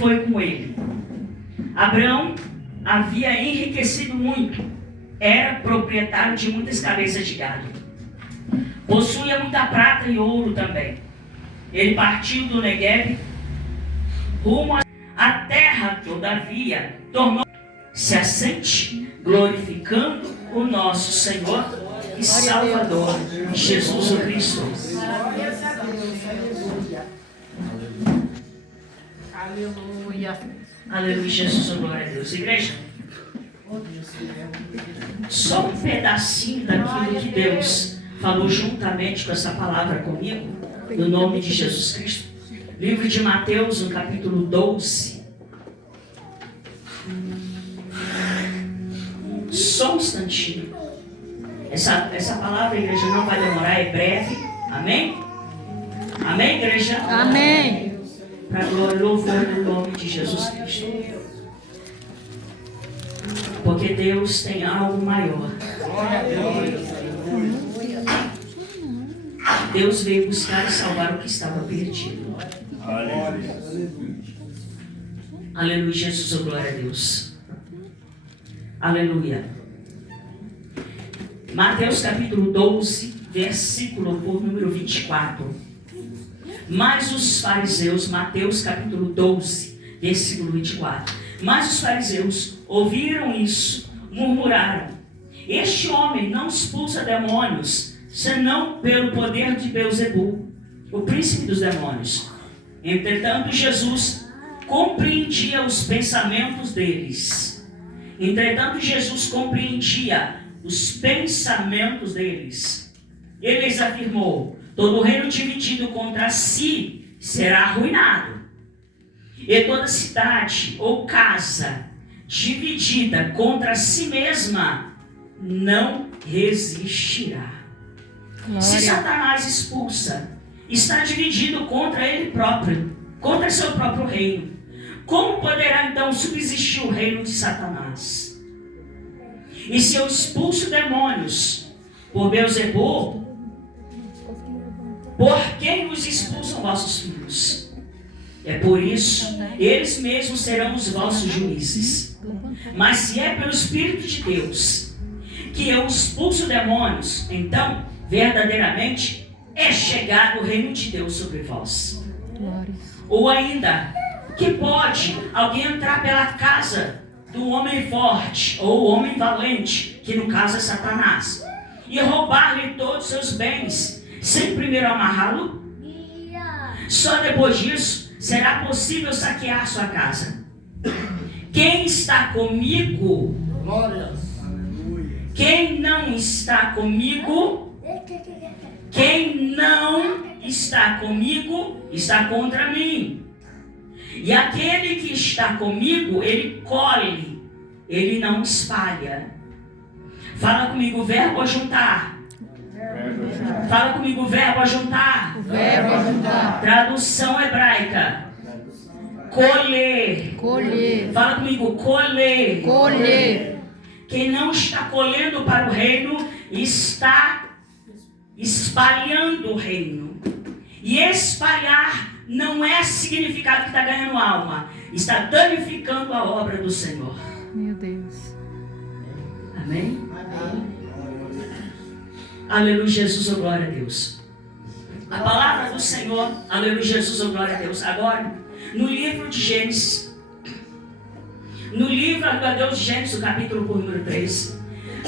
foi com ele. Abraão havia enriquecido muito, era proprietário de muitas cabeças de gado, possuía muita prata e ouro também. Ele partiu do Negueb rumo à terra, todavia tornou-se assente, glorificando o nosso Senhor e Salvador, Jesus o Cristo. Aleluia. Aleluia, Jesus, glória a Deus. Igreja, só um pedacinho daquilo que Deus falou juntamente com essa palavra comigo, no nome de Jesus Cristo. Livro de Mateus, no capítulo 12. Só um instantinho. Essa palavra, igreja, não vai demorar, é breve. Amém? Amém, igreja? Amém. Para glória e louvor no nome de Jesus Cristo. Porque Deus tem algo maior. Deus veio buscar e salvar o que estava perdido. Aleluia, Jesus, glória a Deus. Aleluia. Mateus capítulo 12, versículo por número 24. Mas os fariseus, Mateus capítulo 12, versículo 24. Mas os fariseus ouviram isso, murmuraram: este homem não expulsa demônios, senão pelo poder de Beelzebul, o príncipe dos demônios. Entretanto, Jesus compreendia os pensamentos deles. Ele lhes afirmou: todo reino dividido contra si será arruinado, e toda cidade ou casa dividida contra si mesma não resistirá. Glória. Se Satanás expulsa, está dividido contra ele próprio, contra seu próprio reino. Como poderá então subsistir o reino de Satanás? E se eu expulso demônios por Beelzebul, por quem os expulsam vossos filhos? É por isso, eles mesmos serão os vossos juízes. Mas se é pelo Espírito de Deus que eu expulso demônios, então, verdadeiramente, é chegado o reino de Deus sobre vós. Ou ainda, que pode alguém entrar pela casa do homem forte, ou homem valente, que no caso é Satanás, e roubar-lhe todos os seus bens, sem primeiro amarrá-lo? Só depois disso será possível saquear sua casa. Quem está comigo? Quem não está comigo? Quem não está comigo está contra mim. E aquele que está comigo, ele colhe, ele não espalha. Fala comigo, verbo ajuntar. Fala comigo, verbo ajuntar. Verbo ajuntar. Tradução hebraica: colher. Colher. Fala comigo, colher. Colher. Quem não está colhendo para o reino, está espalhando o reino. E espalhar não é significado que está ganhando alma, está danificando a obra do Senhor. Meu Deus. Amém? Aleluia, Jesus, oh glória a Deus. A palavra do Senhor, aleluia, Jesus, oh glória a Deus. Agora, no livro de Gênesis, no livro, aleluia, Deus de Gênesis, o capítulo por número 13,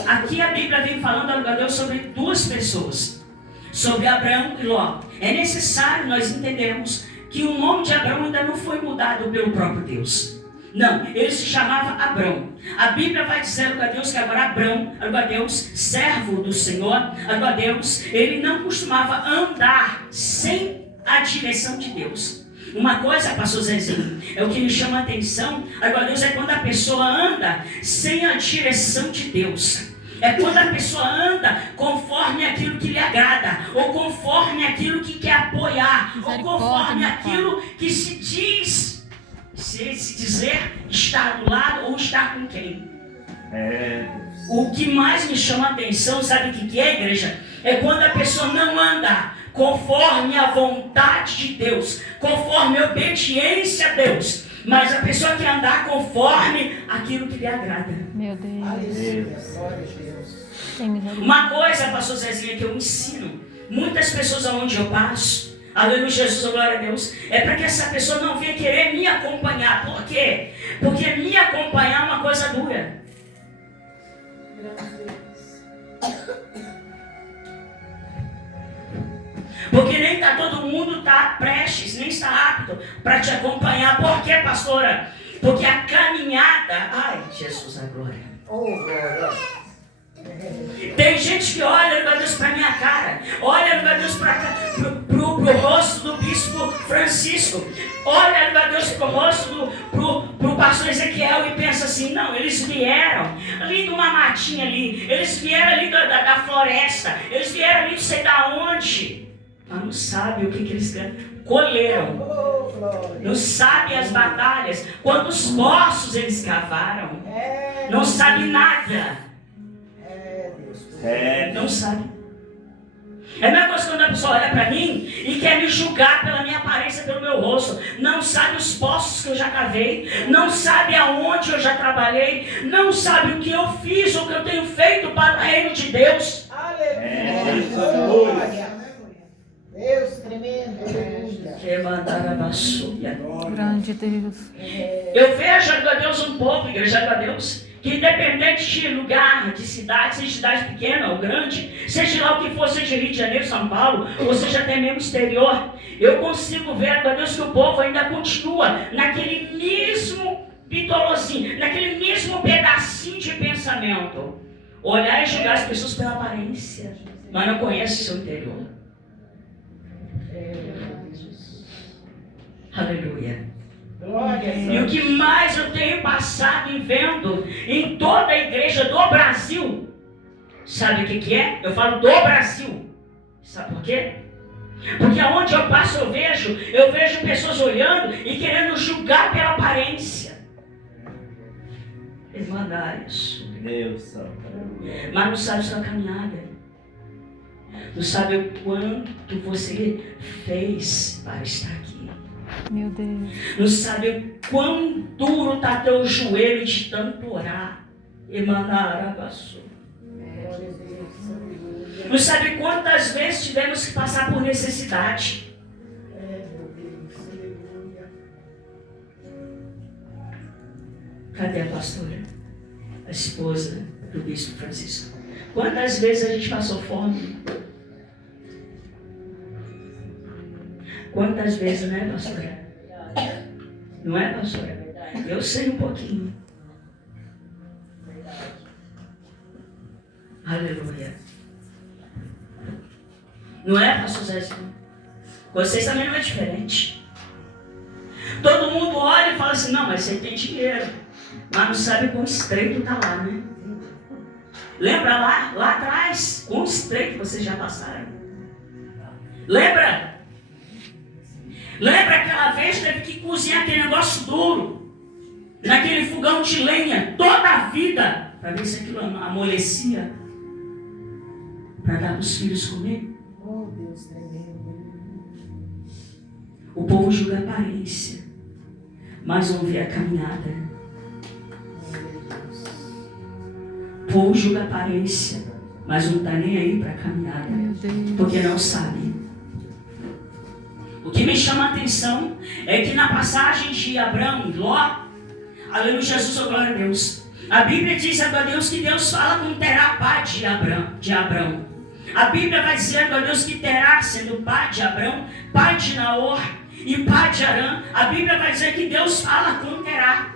aqui a Bíblia vem falando, aleluia, Deus, sobre duas pessoas, sobre Abraão e Ló. É necessário nós entendermos que o nome de Abraão ainda não foi mudado pelo próprio Deus. Não, ele se chamava Abrão. A Bíblia vai dizer a Deus que agora Abrão, a Deus, servo do Senhor, a Deus, ele não costumava andar sem a direção de Deus. Uma coisa, pastor Zezinho, é o que me chama a atenção, agora Deus, é quando a pessoa anda sem a direção de Deus. É quando a pessoa anda conforme aquilo que lhe agrada, ou conforme aquilo que quer apoiar, ou conforme aquilo que se diz, se dizer estar do lado ou estar com quem. O que mais me chama a atenção, sabe o que é, igreja? É quando a pessoa não anda conforme a vontade de Deus, conforme a obediência a Deus. Mas a pessoa quer andar conforme aquilo que lhe agrada. Meu Deus. Glória a Deus. Tem misericórdia. Uma coisa, pastor Zezinha, que eu ensino muitas pessoas aonde eu passo, aleluia, Jesus, glória a Deus, é para que essa pessoa não venha querer me acompanhar. Por quê? Porque me acompanhar é uma coisa dura. Porque nem todo mundo está prestes, nem está apto para te acompanhar. Por quê, pastora? Porque a caminhada... Ai, Jesus, a glória. Oh, glória. Tem gente que olha, meu Deus, para minha cara. Olha, meu Deus, para pro rosto do bispo Francisco. Olha, meu Deus, pro rosto pro pastor Ezequiel e pensa assim, não, eles vieram ali de uma matinha ali. Eles vieram ali da floresta. Eles vieram ali não sei da onde. Mas não sabe o que eles colheram. Oh, glória. Não sabe as batalhas. Quantos poços eles cavaram. Não sabe nada. Deus. Não sabe. É a mesma coisa quando a pessoa olha para mim e quer me julgar pela minha aparência, pelo meu rosto. Não sabe os poços que eu já cavei. Não sabe aonde eu já trabalhei. Não sabe o que eu fiz ou o que eu tenho feito para o reino de Deus. Aleluia. Deus tremendo. Aleluia. Grande Deus. Eu vejo, a Deus, um povo, igreja a Deus, que independente de lugar, de cidade, seja cidade pequena ou grande, seja lá o que for, seja Rio de Janeiro, São Paulo, ou seja até mesmo exterior, eu consigo ver, a Deus, que o povo ainda continua naquele mesmo bitolozinho, naquele mesmo pedacinho de pensamento. Olhar e julgar as pessoas pela aparência, mas não conhece o seu interior. Aleluia. Glória a E o Deus. que mais eu tenho passado e vendo em toda a igreja do Brasil, sabe o que é? Eu falo do Brasil. Sabe por quê? Porque aonde eu passo eu vejo pessoas olhando e querendo julgar pela aparência. Eles mandaram isso. Deus santo. Mas não sabe sua caminhada. Não sabe o quanto você fez para estar aqui. Meu Deus. Não sabe o quão duro está teu joelho de tanto orar. Não sabe quantas vezes tivemos que passar por necessidade. Cadê a pastora? A esposa do bispo Francisco. Quantas vezes a gente passou fome? Quantas vezes, né, pastora? Não é, pastora? Eu sei um pouquinho. Aleluia. Não é, pastor Zezinho? Vocês também não é diferente. Todo mundo olha e fala assim, não, mas você tem dinheiro. Mas não sabe quão estreito está lá, né? Lembra lá atrás, quão estreito vocês já passaram? Lembra? Lembra aquela vez que teve que cozinhar aquele negócio duro, naquele fogão de lenha, toda a vida, para ver se aquilo amolecia, para dar para os filhos comer? Oh, Deus tremendo. O povo julga a aparência, mas não vê a caminhada. O povo julga a aparência, mas não está nem aí para a caminhada, Meu Deus. porque não sabe. O que me chama a atenção é que na passagem de Abraão e Ló, aleluia, Jesus, oh, glória a Deus, a Bíblia diz, a Deus, que Deus fala com Terá, pai de Abraão. A Bíblia vai dizer, a Deus, que Terá, sendo pai de Abraão, pai de Naor e pai de Arã, a Bíblia vai dizer que Deus fala com Terá.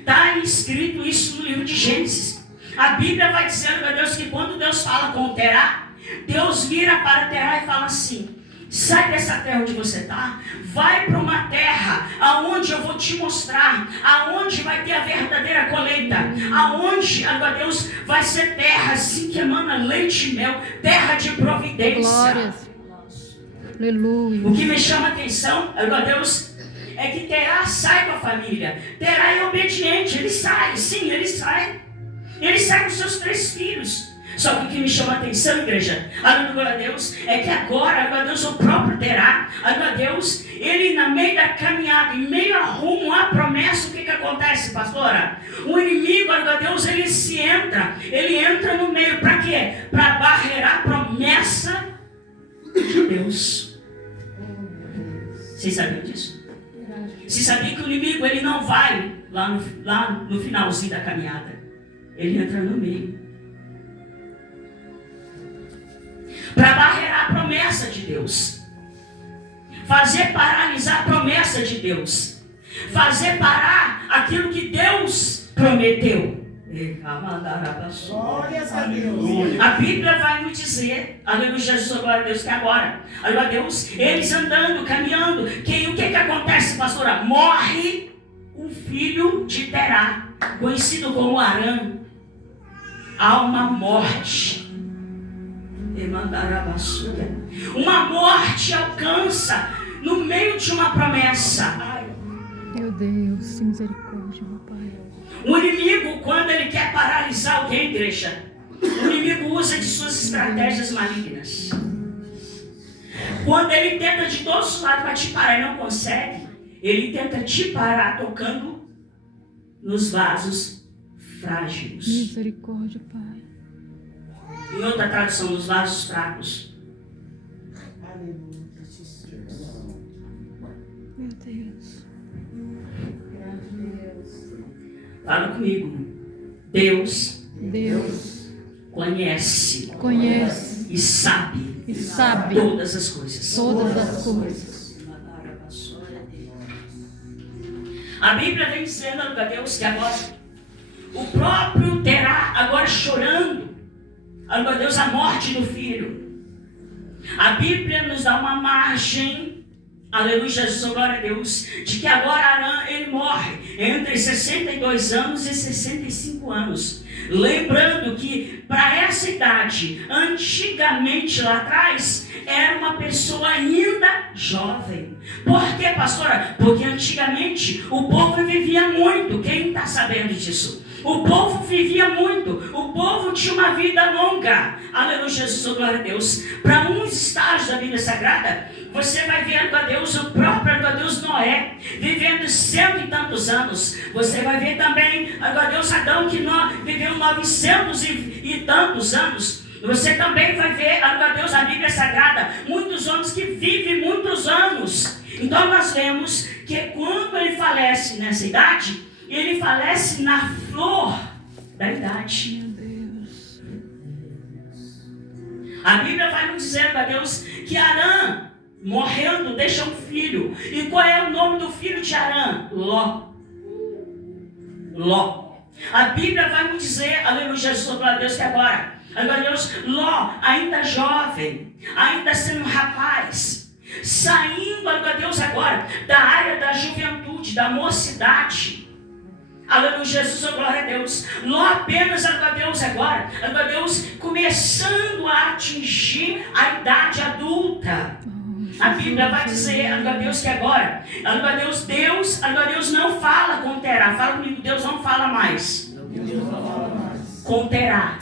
Está escrito isso no livro de Gênesis. A Bíblia vai dizer, meu Deus, que quando Deus fala com Terá, Deus vira para Terá e fala assim, sai dessa terra onde você está, vai para uma terra aonde eu vou te mostrar, aonde vai ter a verdadeira colheita, aonde, a Deus, vai ser terra assim que emana leite e mel, terra de providência. Glórias. Aleluia. O que me chama a atenção, a Deus, é que Terá sai com a família. Terá é obediente, ele sai, sim, ele sai. Ele sai com seus 3 filhos. Só que o que me chama a atenção, igreja, aleluia a Deus, é que agora, aleluia a Deus, o próprio terá, aleluia a Deus, ele na meio da caminhada, em meio a rumo à promessa, o que acontece, pastora? O inimigo, aleluia a Deus, ele entra no meio, para quê? Para barrerar a promessa de Deus. Vocês sabiam disso? Vocês sabiam que o inimigo, ele não vai lá no finalzinho da caminhada, ele entra no meio. Para barrerar a promessa de Deus, fazer paralisar a promessa de Deus, fazer parar aquilo que Deus prometeu. Glórias a Deus. A Bíblia vai nos dizer, aleluia, Jesus, glória a Deus, que agora, aleluia a Deus, eles andando, caminhando, o que acontece, pastora? Morre um filho de Terá, conhecido como Arã. Há uma morte. Uma morte alcança no meio de uma promessa. Meu Deus, misericórdia, meu Pai. O inimigo, quando ele quer paralisar alguém, igreja, o inimigo usa de suas estratégias malignas. Quando ele tenta de todos os lados para te parar e não consegue, ele tenta te parar tocando nos vasos frágeis. Misericórdia, Pai. Em outra tradução, nos vasos fracos. Aleluia, Jesus. Meu Deus. Fala comigo. Deus conhece Conhece e sabe e sabe todas as coisas. todas as coisas. A Bíblia vem dizendo a Deus que agora o próprio Terá agora chorando, a Deus, a morte do filho. A Bíblia nos dá uma margem, aleluia, Jesus, glória a Deus, de que agora Arã, ele morre entre 62 anos e 65 anos. Lembrando que para essa idade, antigamente lá atrás, era uma pessoa ainda jovem. Por quê, pastora? Porque antigamente o povo vivia muito. Quem está sabendo disso? O povo vivia muito, o povo tinha uma vida longa. Aleluia, Jesus, glória a Deus. Para uns estágios da Bíblia Sagrada, você vai ver a Deus, o próprio a Deus Noé, vivendo 100 e tantos anos. Você vai ver também a Deus Adão, que viveu 900 e tantos anos. Você também vai ver a Deus, a Bíblia Sagrada, muitos homens que vivem muitos anos. Então nós vemos que quando ele falece nessa idade, ele falece na flor da idade. Meu Deus. A Bíblia vai nos dizer, a Deus, que Arã, morrendo, deixa um filho. E qual é o nome do filho de Arã? Ló. A Bíblia vai nos dizer, aleluia, Jesus, glória a Deus, que agora, aleluia, Deus, Ló, ainda jovem, ainda sendo um rapaz, saindo, aleluia, Deus, agora, da área da juventude, da mocidade. Aleluia, Jesus, glória a Deus. Ló apenas, aleluia, Deus, agora, aleluia, Deus, começando a atingir a idade adulta. A Bíblia vai dizer, aleluia, Deus, que agora, aleluia, Deus não fala com Terá. Fala comigo, Deus não fala mais. Com Terá.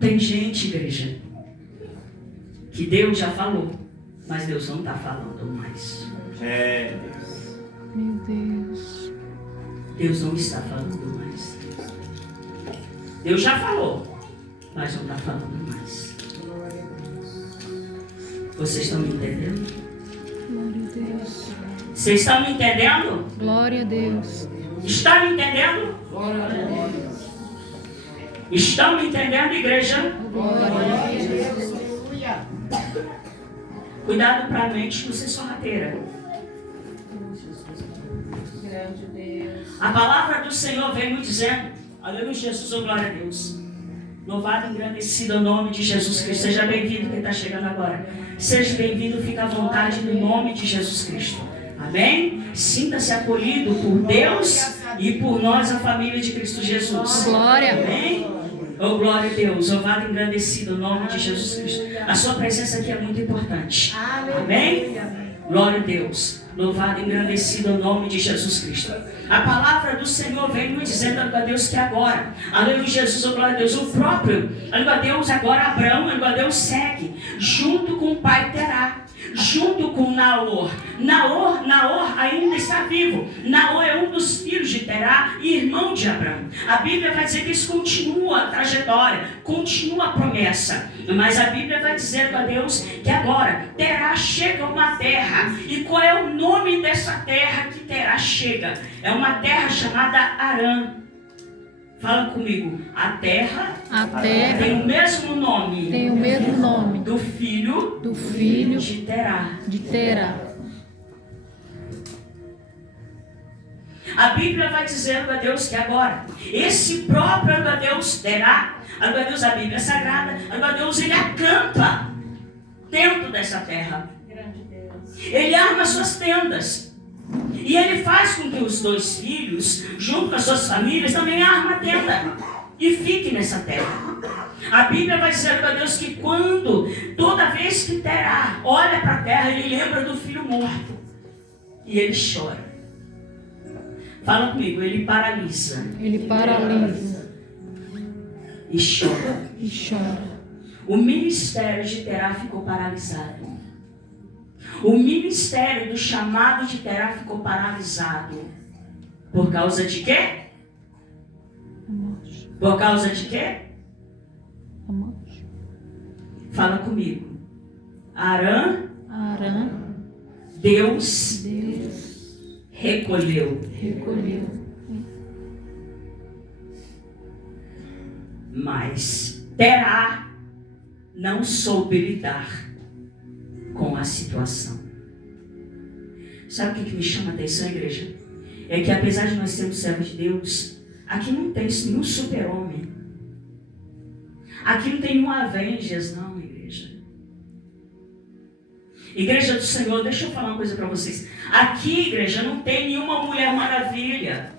Tem gente, igreja, que Deus já falou, mas Deus não está falando mais. Meu Deus. Deus não está falando mais. Deus já falou, mas não está falando mais. Vocês estão me entendendo? Glória a Deus. Vocês estão me entendendo? Glória a Deus. Está me entendendo? Estão me entendendo, igreja? Glória a Deus. Aleluia. Cuidado para a mente não ser sorrateira. Grande Deus. A palavra do Senhor vem nos dizendo, aleluia, Jesus, oh, glória a Deus. Louvado e engrandecido o nome de Jesus Cristo. Seja bem-vindo quem está chegando agora. Seja bem-vindo, fica à vontade no nome de Jesus Cristo. Amém? Sinta-se acolhido por Deus e por nós, a família de Cristo Jesus. Glória. Amém? Oh, glória a Deus. Louvado e engrandecido o nome de Jesus Cristo. A sua presença aqui é muito importante. Amém? Glória a Deus. Louvado e engrandecido o nome de Jesus Cristo. A palavra do Senhor vem nos dizendo, aleluia Deus, que agora, aleluia Jesus, oh, glória a Deus, o próprio, aleluia Deus, agora Abraão, aleluia Deus, segue, junto com o pai Terá, junto com Naor. Naor ainda está vivo. Naor é um dos filhos de Terá e irmão de Abraão. A Bíblia vai dizer que isso continua a trajetória, continua a promessa. Mas a Bíblia vai dizer a Deus que agora Terá chega a uma terra. E qual é o nome dessa terra que Terá chega? É uma terra chamada Harã. Fala comigo. A terra tem o mesmo nome. Tem o mesmo nome do filho de Terá. A Bíblia vai dizendo a Deus que agora esse próprio a Deus Terá, a Deus, a Bíblia Sagrada, a Deus, ele acampa dentro dessa terra. Ele arma suas tendas. E ele faz com que os dois filhos, junto com as suas famílias, também armem a tenda e fiquem nessa terra. A Bíblia vai dizer a Deus que toda vez que Terá olha para a terra, ele lembra do filho morto. E ele chora. Fala comigo, ele paralisa. Ele paralisa. E chora. E chora. O ministério de Terá ficou paralisado. O ministério do chamado de Terá ficou paralisado. Por causa de quê? Por causa de quê? Fala comigo. Harã. Deus recolheu. Mas Terá não soube lidar com a situação. Sabe o que me chama a atenção, igreja? É que apesar de nós sermos servos de Deus, aqui não tem nenhum super-homem. Aqui não tem nenhum Avengers, não, igreja. Igreja do Senhor, deixa eu falar uma coisa para vocês. Aqui, igreja, não tem nenhuma Mulher Maravilha.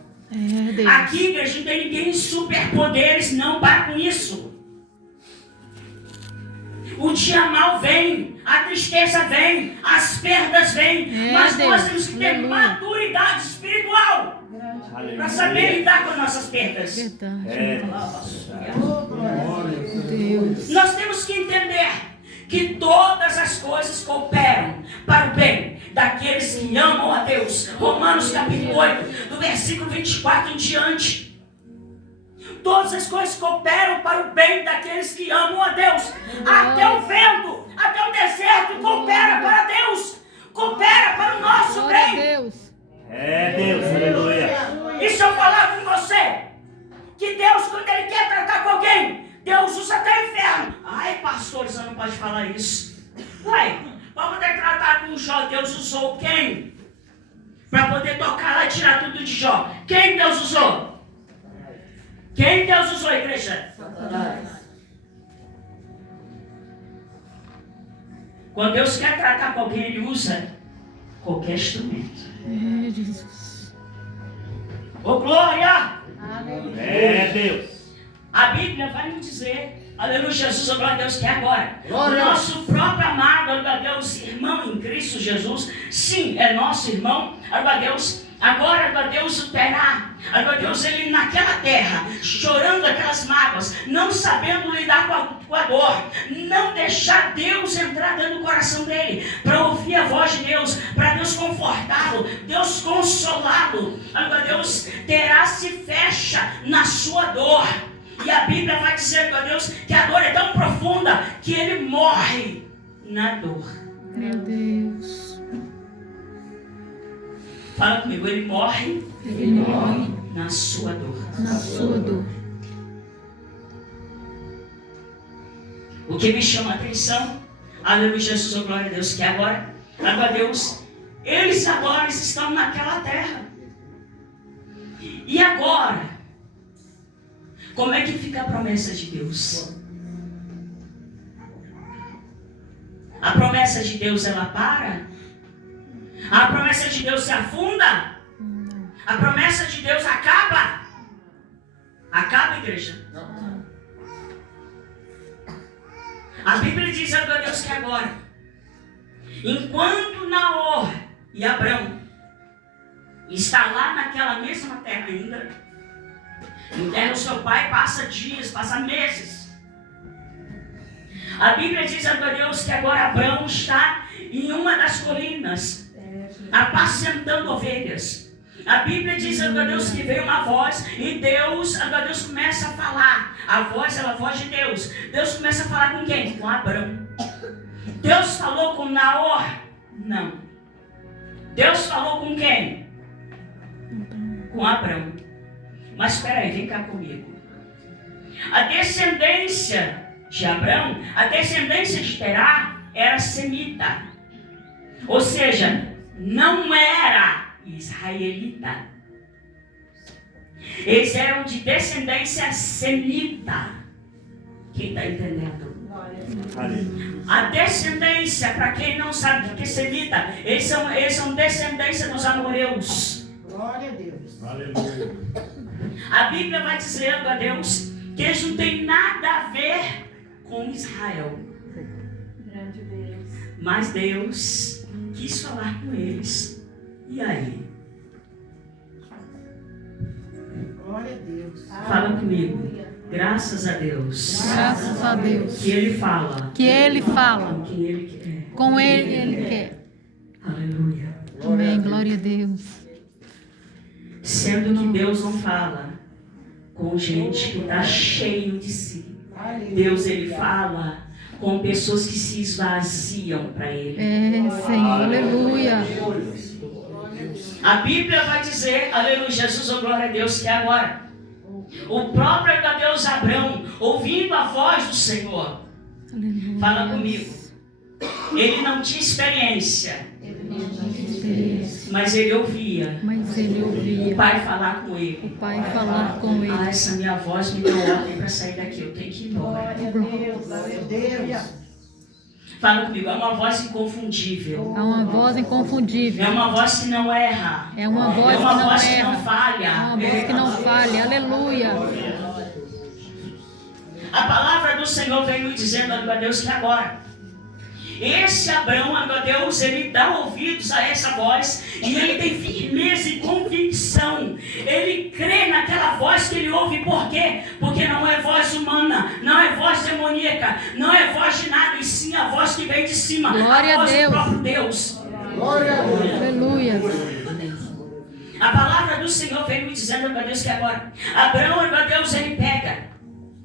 Aqui, igreja, não tem ninguém em superpoderes, não, para com isso. O dia mal vem, a tristeza vem, as perdas vêm, mas Deus, nós temos que ter maturidade espiritual para saber lidar com as nossas perdas. Deus. Nós temos que entender que todas as coisas cooperam para o bem daqueles que amam a Deus. Romanos capítulo 8, do versículo 24 em diante. Todas as coisas cooperam para o bem daqueles que amam a Deus. Até o vento, até o deserto coopera para Deus. Coopera para o nosso bem. Deus, aleluia. E se eu falar com você que Deus, quando Ele quer tratar com alguém, Deus usa até o inferno. Ai, pastor, você não pode falar isso. Uai, para poder tratar com Jó, Deus usou quem? Para poder tocar lá e tirar tudo de Jó. Quem Deus usou? Quem Deus usou, igreja? Quando Deus quer tratar com alguém, Ele usa qualquer instrumento. Jesus. Ô, glória! Deus. A Bíblia vai nos dizer, aleluia, Jesus, glória a Deus, que é agora. O nosso próprio amado, aleluia a Deus, irmão em Cristo Jesus, sim, é nosso irmão, aleluia a Deus. Agora, aleluia a Deus, o Terá, aleluia a Deus, ele naquela terra, chorando aquelas mágoas, não sabendo lidar com a dor, não deixar Deus entrar dentro do coração dele, para ouvir a voz de Deus, para Deus confortá-lo, Deus consolá-lo. Aleluia a Deus, Terá se fecha na sua dor. E a Bíblia vai dizer para Deus que a dor é tão profunda que ele morre na dor. Meu Deus. Fala comigo, ele morre na sua dor. Na sua dor. O que me chama a atenção, aleluia, Jesus, oh, glória a Deus, que agora, aleluia a Deus, eles agora estão naquela terra. E agora, como é que fica a promessa de Deus? A promessa de Deus, ela para? A promessa de Deus se afunda? A promessa de Deus acaba? Acaba, igreja? A Bíblia diz a Deus que agora, enquanto Naor e Abrão está lá naquela mesma terra ainda. No terra do seu pai passa dias, passa meses. A Bíblia diz a Deus que agora Abrão está em uma das colinas, apacentando ovelhas. A Bíblia diz a Deus que veio uma voz e Deus começa a falar. A voz é a voz de Deus. Deus começa a falar com quem? Com Abrão. Deus falou com Naor? Não. Deus falou com quem? Com Abrão. Mas espera aí, vem cá comigo. A descendência de Abrão, a descendência de Terá era semita. Ou seja, não era israelita. Eles eram de descendência semita. Quem está entendendo? A descendência, para quem não sabe o que é semita, eles são descendência dos amoreus. Glória a Deus. Aleluia. A Bíblia vai dizendo a Deus que eles não têm nada a ver com Israel. Grande Deus. Mas Deus quis falar com eles. E aí? Glória a Deus. Fala comigo. Graças a Deus. Graças a Deus. Que Ele fala. Que Ele fala. Com quem Ele quer. Com Ele quer. Aleluia. Amém. Glória a Deus. Sendo que Deus não fala com gente que está cheio de si. Aleluia. Deus, Ele fala com pessoas que se esvaziam para Ele. É, Senhor. Aleluia. A Bíblia vai dizer, aleluia, Jesus, oh glória a Deus, que agora o próprio Deus Abrão, ouvindo a voz do Senhor, Aleluia. fala comigo. Ele não tinha experiência, mas ele ouvia Mas ele o ouvia Pai falar com o ele. Pai falar com Ah, ele. essa minha voz me deu ordem para sair daqui, eu tenho que ir embora. Glória a Deus. Aleluia. Fala comigo, é uma voz inconfundível. Há uma voz É inconfundível. uma voz que não erra. É uma voz É que uma não voz que não erra. falha. É uma voz que não falha. Aleluia. A palavra do Senhor vem nos dizendo, a Deus, que agora esse Abrão, a Deus, ele dá ouvidos a essa voz e ele tem firmeza e convicção. Ele crê naquela voz que ele ouve. Por quê? Porque não é voz humana, não é voz demoníaca, não é voz de nada, e sim a voz que vem de cima. Glória a voz a Deus. do próprio Deus. Aleluia. A palavra do Senhor vem me dizendo, a Deus, que agora Abrão, a Deus, ele pega,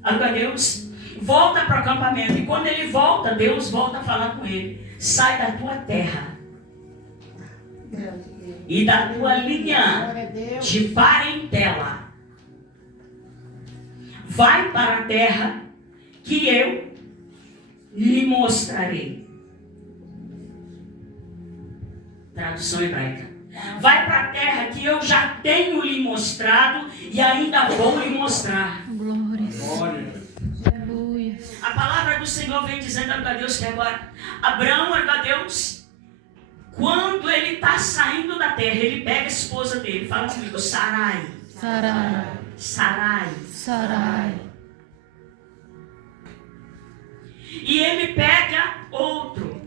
a Deus, volta para o acampamento. E quando ele volta, Deus volta a falar com ele. Sai da tua terra e da tua linha Glória a Deus. de parentela. Vai para a terra que eu lhe mostrarei. Tradução hebraica. Vai para a terra que eu já tenho lhe mostrado e ainda vou lhe mostrar. Glória. Aleluia. A palavra do Senhor vem dizendo a Deus que agora Abraão, a Deus, quando ele está saindo da terra, ele pega a esposa dele, fala comigo, Sarai. Sarai. Sarai. Sarai. E ele pega outro,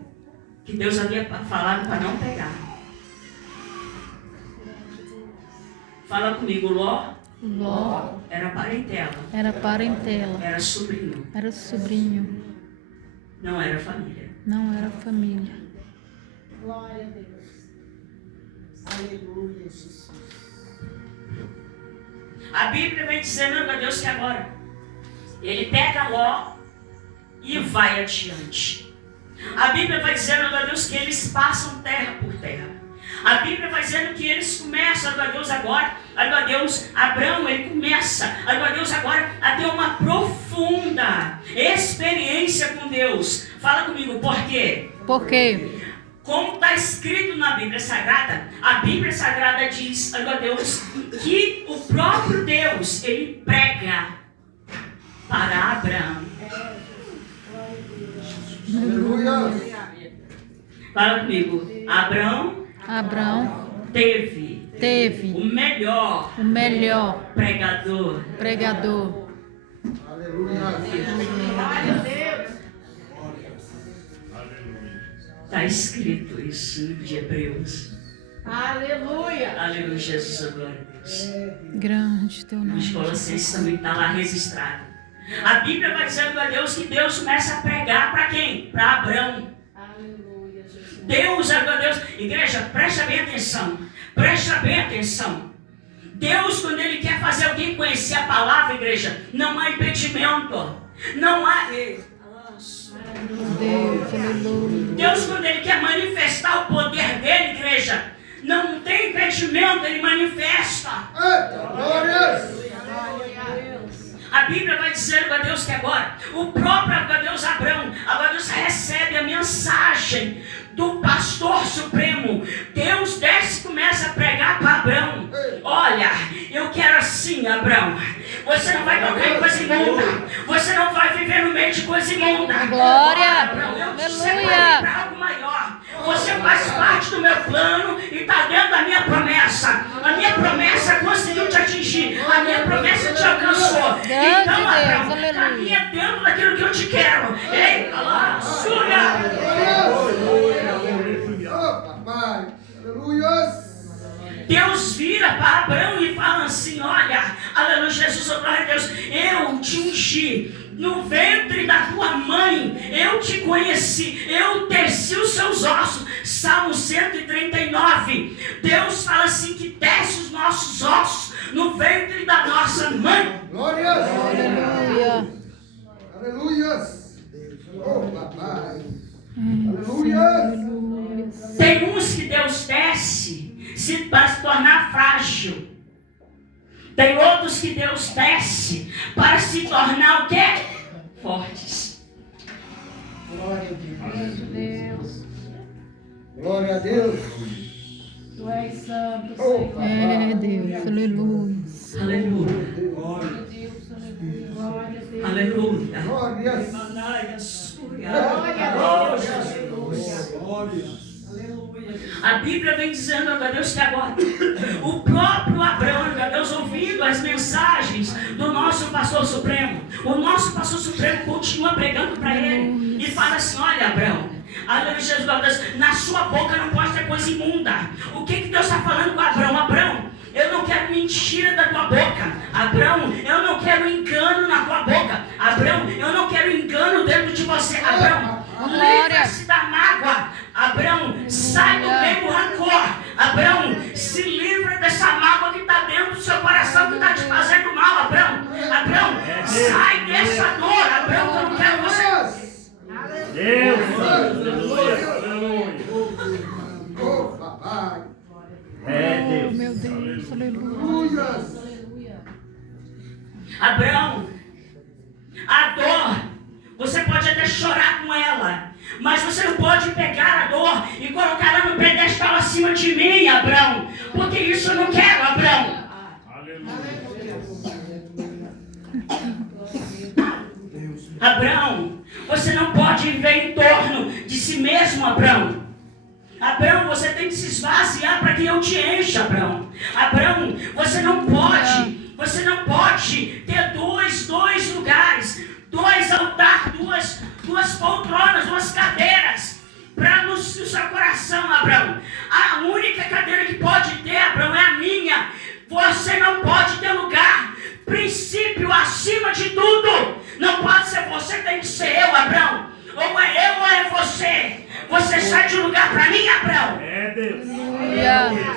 que Deus havia falado para não pegar. Fala comigo, Ló Ló era parentela, era parentela. era sobrinho, Era sobrinho. não era família. Não era família. Glória a Deus. Aleluia, Jesus. A Bíblia vem dizendo a Deus que agora ele pega Ló e vai adiante. A Bíblia vai dizendo a Deus que eles passam terra por terra. A Bíblia vai dizendo que eles começam, a Deus agora, a Deus, Abraão, ele começa, a Deus agora, a ter uma profunda experiência com Deus. Fala comigo, por quê? Por quê? Como está escrito na Bíblia Sagrada, a Bíblia Sagrada diz, a Deus, que o próprio Deus, ele prega para Abraão. Aleluia. Fala comigo, Abraão teve teve o melhor o melhor pregador. pregador. Está escrito isso no livro de Hebreus. Aleluia. Aleluia, Jesus, oh, glória a Deus. Grande teu nome. Os Colossenses também está lá registrado. A Bíblia vai dizendo a Deus que Deus começa a pregar para quem? Para Abrão. Aleluia, Jesus. Deus, a Deus. Igreja, presta bem atenção. Presta bem atenção. Deus, quando Ele quer fazer alguém conhecer a palavra, igreja, não há impedimento. Não há... Deus, aleluia. Deus, quando Ele quer manifestar o poder dele, igreja, não tem impedimento, Ele manifesta. A Bíblia vai dizer a Deus que agora, o próprio Deus Abrão, agora Deus recebe a mensagem do pastor supremo. Deus desce e começa a pregar para Abrão. Olha, eu quero assim, Abrão. Você não vai tocar em coisa imunda. Você não vai viver no meio de coisa imunda. Glória. Olha, Abrão, eu te separei para algo maior. Você faz parte do meu plano e está dentro da minha promessa. A minha promessa conseguiu te atingir. A minha promessa te alcançou. Então, Abrão, caminha dentro daquilo que eu te quero. Ei, Deus vira para Abrão e fala assim: olha, aleluia, Jesus, oh, glória a Deus, eu te ungi. No ventre da tua mãe, eu te conheci, eu teci os seus ossos. Salmo 139. Deus fala assim que tece os nossos ossos no ventre da nossa mãe. Glória! Aleluia. Aleluia! Oh, papai! Aleluia. Aleluia! Tem uns que Deus tece para se tornar frágil. Tem outros que Deus desce para se tornar o quê? Fortes. Glória a Deus. Glória a Deus! Tu és santo, Oh, Senhor. É Deus, aleluia. Aleluia. Glória! Deus, aleluia. Glória a Deus. Aleluia. Glória! Glória. A Bíblia vem dizendo a Deus que agora o próprio Abraão, a Deus, ouvindo as mensagens do nosso pastor supremo, o nosso pastor supremo continua pregando para ele e fala assim: olha, Abraão, aleluia, Jesus, Deus, na sua boca não pode ter coisa imunda. O que Deus está falando com Abraão? Abraão, eu não quero mentira da tua boca. Abraão, eu não quero engano na tua boca. Abraão, eu não quero engano dentro de você. Abraão, livra-se da mágoa. Abraão, sai do meio do rancor. Abraão, se livra dessa mágoa que está dentro do seu coração, que está te fazendo mal. Abraão, sai dessa dor. Abraão, eu não quero você. Deus! Aleluia! Aleluia! Oh, papai! É Deus! Meu Deus, aleluia. Aleluia! Abraão, a dor, você pode até chorar com ela, mas você não pode pegar a dor e colocar ela no pedestal acima de mim, Abraão, porque isso eu não quero, Abraão. Abraão, você não pode viver em torno de si mesmo, Abraão. Abraão, você tem que se esvaziar para que eu te encha, Abraão. Abraão, você não pode ter dois lugares, dois altares, duas poltronas, duas cadeiras para no seu coração, Abraão. A única cadeira que pode ter, Abraão, é a minha. Você não pode ter lugar. Princípio acima de tudo. Não pode ser você, tem que ser eu, Abraão. Ou é eu ou é você. Você sai de um lugar para mim, Abraão. É Deus! Aleluia.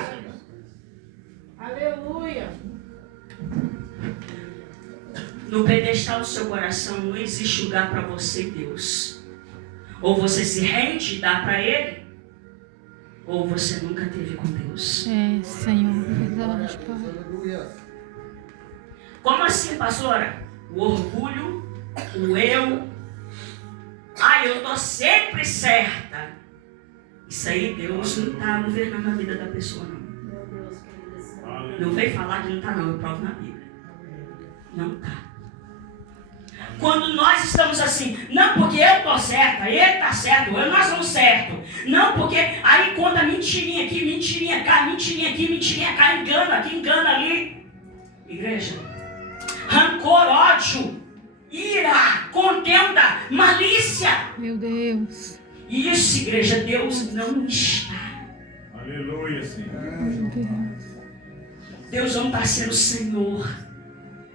Aleluia. No pedestal do seu coração não existe lugar para você, Deus. Ou você se rende e dá para Ele, ou você nunca teve com Deus. É, Senhor, verdade, Pai. Aleluia! Como assim, pastora? O orgulho, o eu. Eu tô sempre certa. Isso aí Deus não está governando a vida da pessoa, não. Meu Deus, querido. Não vem falar que não está, não. Eu provo na Bíblia. Não está. Quando nós estamos assim, não porque eu estou certa, ele está certo, nós estamos certos. Não porque aí conta mentirinha aqui, mentirinha cá, mentirinha aqui, mentirinha cá, engana aqui, engana ali. Igreja, rancor, ódio, ira, contenda, malícia. Meu Deus. Isso, igreja, Deus não está. Aleluia, Senhor. Deus não está sendo Senhor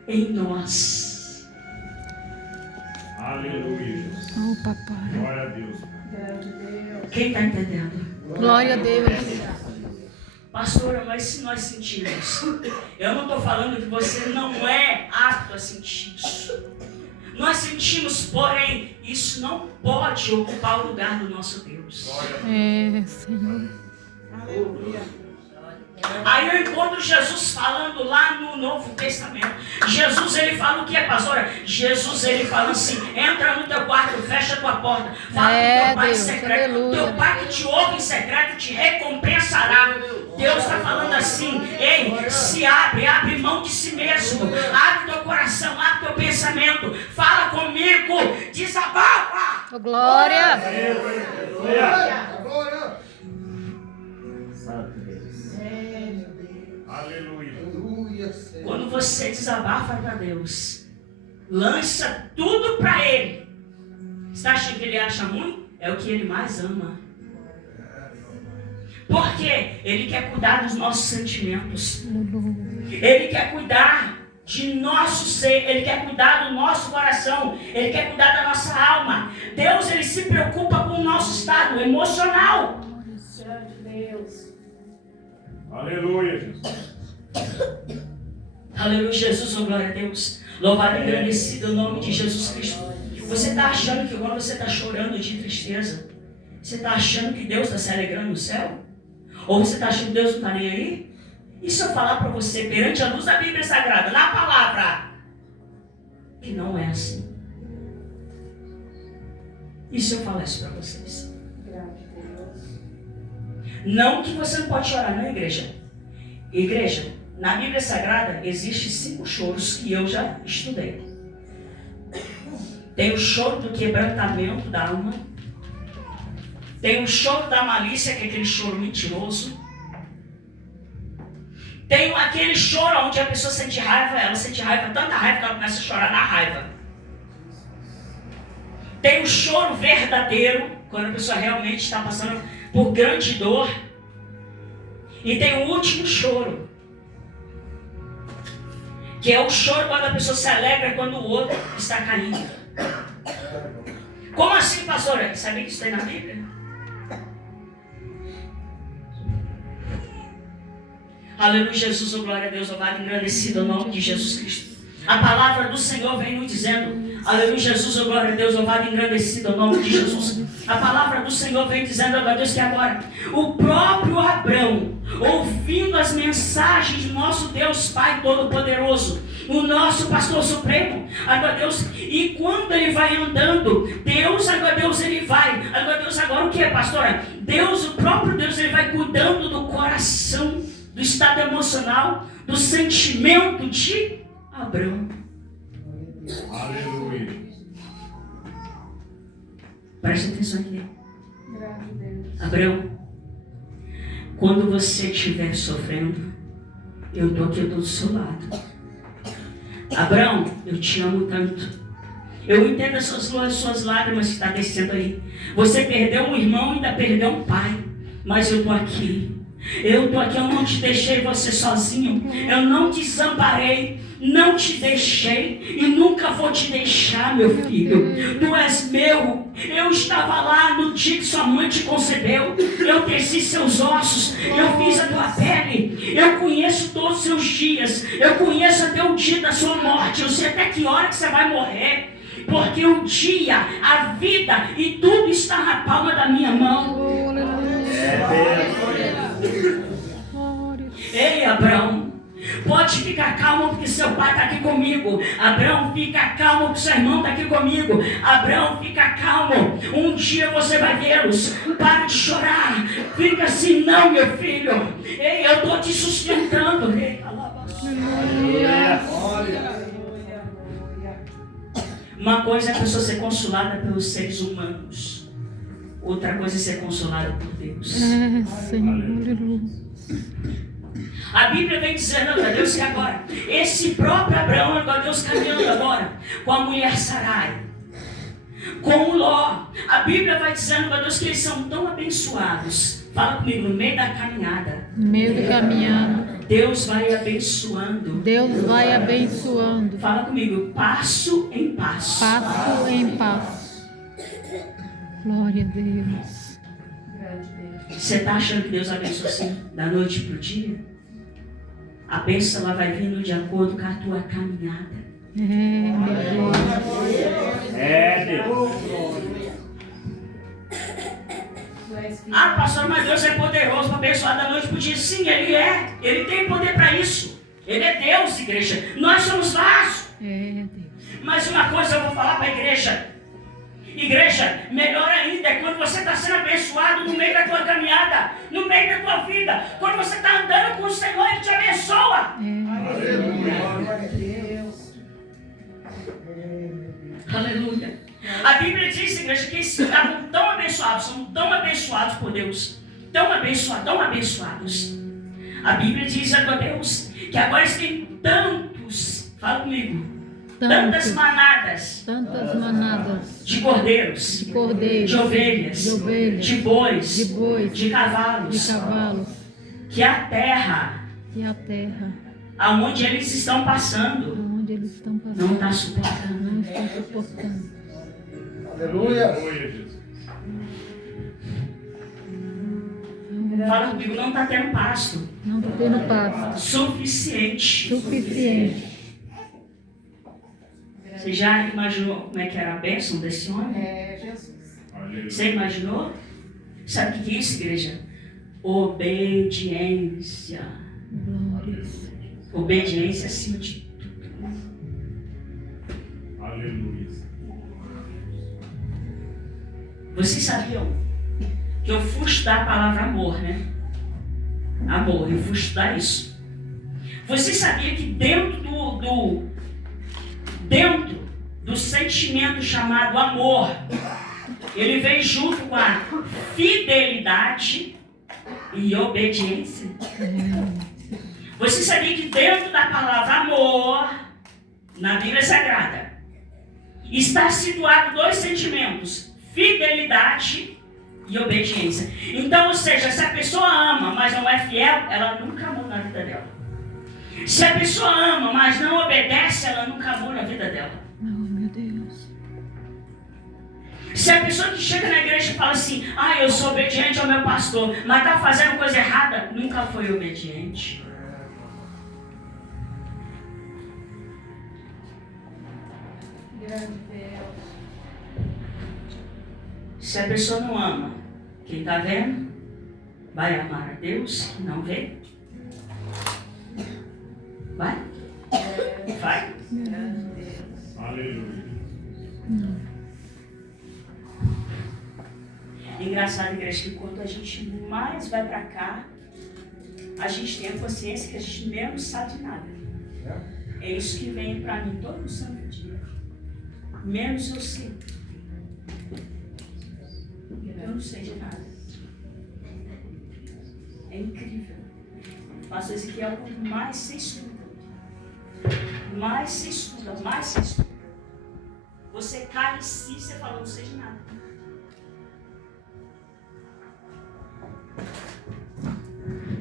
em nós. Aleluia, Jesus. Oh, papai. Glória a Deus. Quem está entendendo? Glória a Deus. Pastora, mas se nós sentirmos, eu não estou falando que você não é apto a sentir isso. Nós sentimos, porém, isso não pode ocupar o lugar do nosso Deus. É, Senhor. Aí eu encontro Jesus falando lá no Novo Testamento. Jesus, ele fala o que é, pastora? Jesus, ele fala assim: entra no teu quarto, fecha a tua porta, fala com teu pai em Deus, secreto. aleluia. Teu pai que te ouve em secreto te recompensará. Deus está falando assim: ei, se abre mão de si mesmo, abre teu coração, abre teu pensamento, fala comigo, desabafa. Oh, glória. Glória. Santo Deus. Aleluia. Aleluia, Senhor. Quando você desabafa para Deus, lança tudo para Ele. Você acha que Ele acha ruim? É o que Ele mais ama. Por quê? Ele quer cuidar dos nossos sentimentos. Ele quer cuidar de nosso ser. Ele quer cuidar do nosso coração. Ele quer cuidar da nossa alma. Deus, Ele se preocupa com o nosso estado emocional. Deus. Aleluia, Jesus. Aleluia, Jesus, oh, glória a Deus. Louvado e agradecido o nome de Jesus Cristo. Você está achando que quando você está chorando de tristeza, você está achando que Deus está se alegrando no céu? Ou você está achando que Deus não está nem aí? E se eu falar para você, perante a luz da Bíblia Sagrada, na palavra, que não é assim? E se eu falar isso para vocês? Não que você não pode chorar, não, igreja. Igreja, na Bíblia Sagrada existem 5 choros que eu já estudei. Tem o choro do quebrantamento da alma. Tem o choro da malícia, que é aquele choro mentiroso. Tem aquele choro onde a pessoa sente raiva, ela sente raiva, tanta raiva que ela começa a chorar na raiva. Tem o choro verdadeiro, quando a pessoa realmente está passando por grande dor. E tem o último choro, que é o choro quando a pessoa se alegra quando o outro está caindo. Como assim, pastora? Sabia que isso tem na Bíblia? Aleluia, Jesus, oh, glória a Deus, louvado e engrandecido o nome de Jesus Cristo. A palavra do Senhor vem nos dizendo: aleluia, Jesus, oh, glória a Deus, louvado e engrandecido o nome de Jesus. A palavra do Senhor vem dizendo, ó Deus, que agora o próprio Abrão, ouvindo as mensagens do nosso Deus Pai Todo-Poderoso, o nosso pastor supremo, agora Deus, e quando ele vai andando, Deus, agora Deus, ele vai, agora Deus, agora o que é, pastora? Deus, o próprio Deus, ele vai cuidando do coração, do estado emocional, do sentimento de Abrão. Aleluia. Preste atenção aqui. Abrão, quando você estiver sofrendo, eu estou aqui do seu lado. Abrão, eu te amo tanto. Eu entendo as suas lágrimas que estão descendo aí. Você perdeu um irmão e ainda perdeu um pai. Mas eu estou aqui. Eu estou aqui, eu não te deixei você sozinho. Eu não te desamparei. Não te deixei e nunca vou te deixar, meu filho. Tu és meu. Eu estava lá no dia que sua mãe te concebeu. Eu teci seus ossos. Eu fiz a tua pele. Eu conheço todos os seus dias. Eu conheço até o dia da sua morte. Eu sei até que hora que você vai morrer. Porque o dia, a vida e tudo está na palma da minha mão. Ei, Abraão, pode ficar calmo porque seu pai está aqui comigo. Abraão, fica calmo porque seu irmão está aqui comigo. Abraão, fica calmo. Um dia você vai vê-los. Para de chorar. Fica assim, não, meu filho. Ei, eu estou te sustentando. Ei, uma coisa é a pessoa ser consolada pelos seres humanos. Outra coisa é ser consolada por Deus. Senhor, aleluia. A Bíblia vem dizendo, ó Deus, que agora, esse próprio Abraão, ó Deus, caminhando agora com a mulher Sarai, com o Ló. A Bíblia vai dizendo, ó Deus, que eles são tão abençoados abençoados. Fala comigo, no meio da caminhada. No meio da caminhada, Deus vai abençoando. Deus vai abençoando. Fala comigo, passo em passo. Passo em passo. Glória a Deus. Grande Deus. Você está achando que Deus abençoa assim, da noite para o dia? A bênção ela vai vindo de acordo com a tua caminhada. Minha glória. É, Deus. Tu és filho. Ah, pastor, mas Deus é poderoso para abençoar da noite para o dia. Sim, Ele é. Ele tem poder para isso. Ele é Deus, igreja. Nós somos vasos. Deus. Mas uma coisa eu vou falar para a igreja. Igreja, melhor ainda é quando você está sendo abençoado no meio da tua caminhada, no meio da tua vida. Quando você está andando com o Senhor, Ele te abençoa. Glória a Deus. Aleluia. A Bíblia diz, igreja, que eles estavam tão abençoados, são tão abençoados por Deus. Tão abençoados. A Bíblia diz a Deus que agora eles têm tantos, fala comigo, tantas manadas Tantas manadas de cordeiros, de cordeiros, de ovelhas, de ovelhas, de bois, de bois, de cavalos, de cavalos, que a terra e a terra, aonde eles estão passando onde eles estão não passando, está suportando. não estão suportando. Aleluia. Aleluia, Jesus. Fala comigo, não está tendo pasto Não está tendo passo suficiente. suficiente. Você já imaginou como é que era a bênção desse homem? É Jesus. Aleluia. Você imaginou? Sabe o que é isso, igreja? Obediência. Glórias. Obediência acima de tudo. Aleluia. Vocês sabiam que eu fui estudar a palavra amor, né? Amor, eu fui estudar isso. Você sabia que dentro do sentimento chamado amor, ele vem junto com a fidelidade e obediência? Você sabia que dentro da palavra amor, na Bíblia Sagrada, está situado dois sentimentos: fidelidade e obediência. Então, ou seja, se a pessoa ama, mas não é fiel, ela nunca amou na vida dela. Se a pessoa ama, mas não obedece, ela nunca amou na vida dela. Oh, meu Deus. Se a pessoa que chega na igreja e fala assim, eu sou obediente ao meu pastor, mas está fazendo coisa errada, nunca foi obediente. Grande Deus. Se a pessoa não ama, quem está vendo, vai amar a Deus que não vê? Vai? Vai? Grande Deus. Aleluia. Engraçado, igreja, que quanto a gente mais vai para cá, a gente tem a consciência que a gente menos sabe de nada. É isso que vem para mim todo santo dia. Menos eu sei. Eu não sei de nada. É incrível. Mas esse aqui é o que mais se estuda. Mais se estuda, mais se estuda. Você cai em si, você fala, não sei de nada.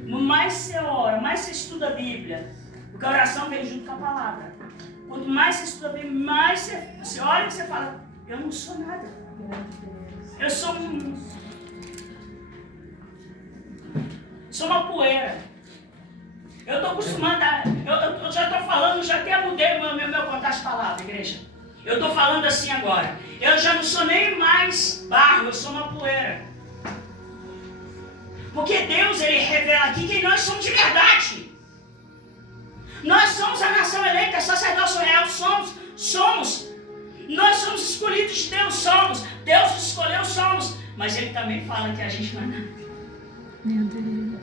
Mais você ora, mais você estuda a Bíblia, porque a oração vem junto com a palavra. Quanto mais você estuda a Bíblia, mais você olha e você fala, eu não sou nada. Eu sou uma poeira. Eu estou acostumada, eu já estou falando, já até mudei o meu contato de palavra, igreja. Eu estou falando assim agora. Eu já não sou nem mais barro, eu sou uma poeira. Porque Deus, Ele revela aqui quem nós somos de verdade. Nós somos a nação eleita, sacerdócio real, somos. Nós somos escolhidos de Deus, somos. Deus nos escolheu, somos. Mas Ele também fala que a gente não é nada. Meu Deus.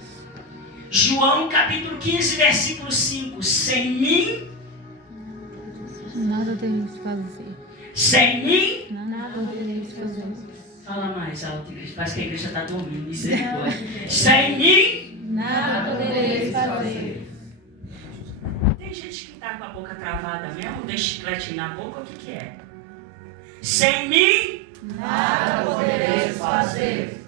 João capítulo 15, versículo 5. Sem mim, Nada deveis fazer. sem mim. Nada deveis fazer. Fala mais alto, igreja. Parece que a igreja está dormindo. Misericórdia. Sem mim. Nada podereis fazer. Tem gente que está com a boca travada mesmo, deixa chiclete na boca, o que é? Sem mim. Nada podereis fazer.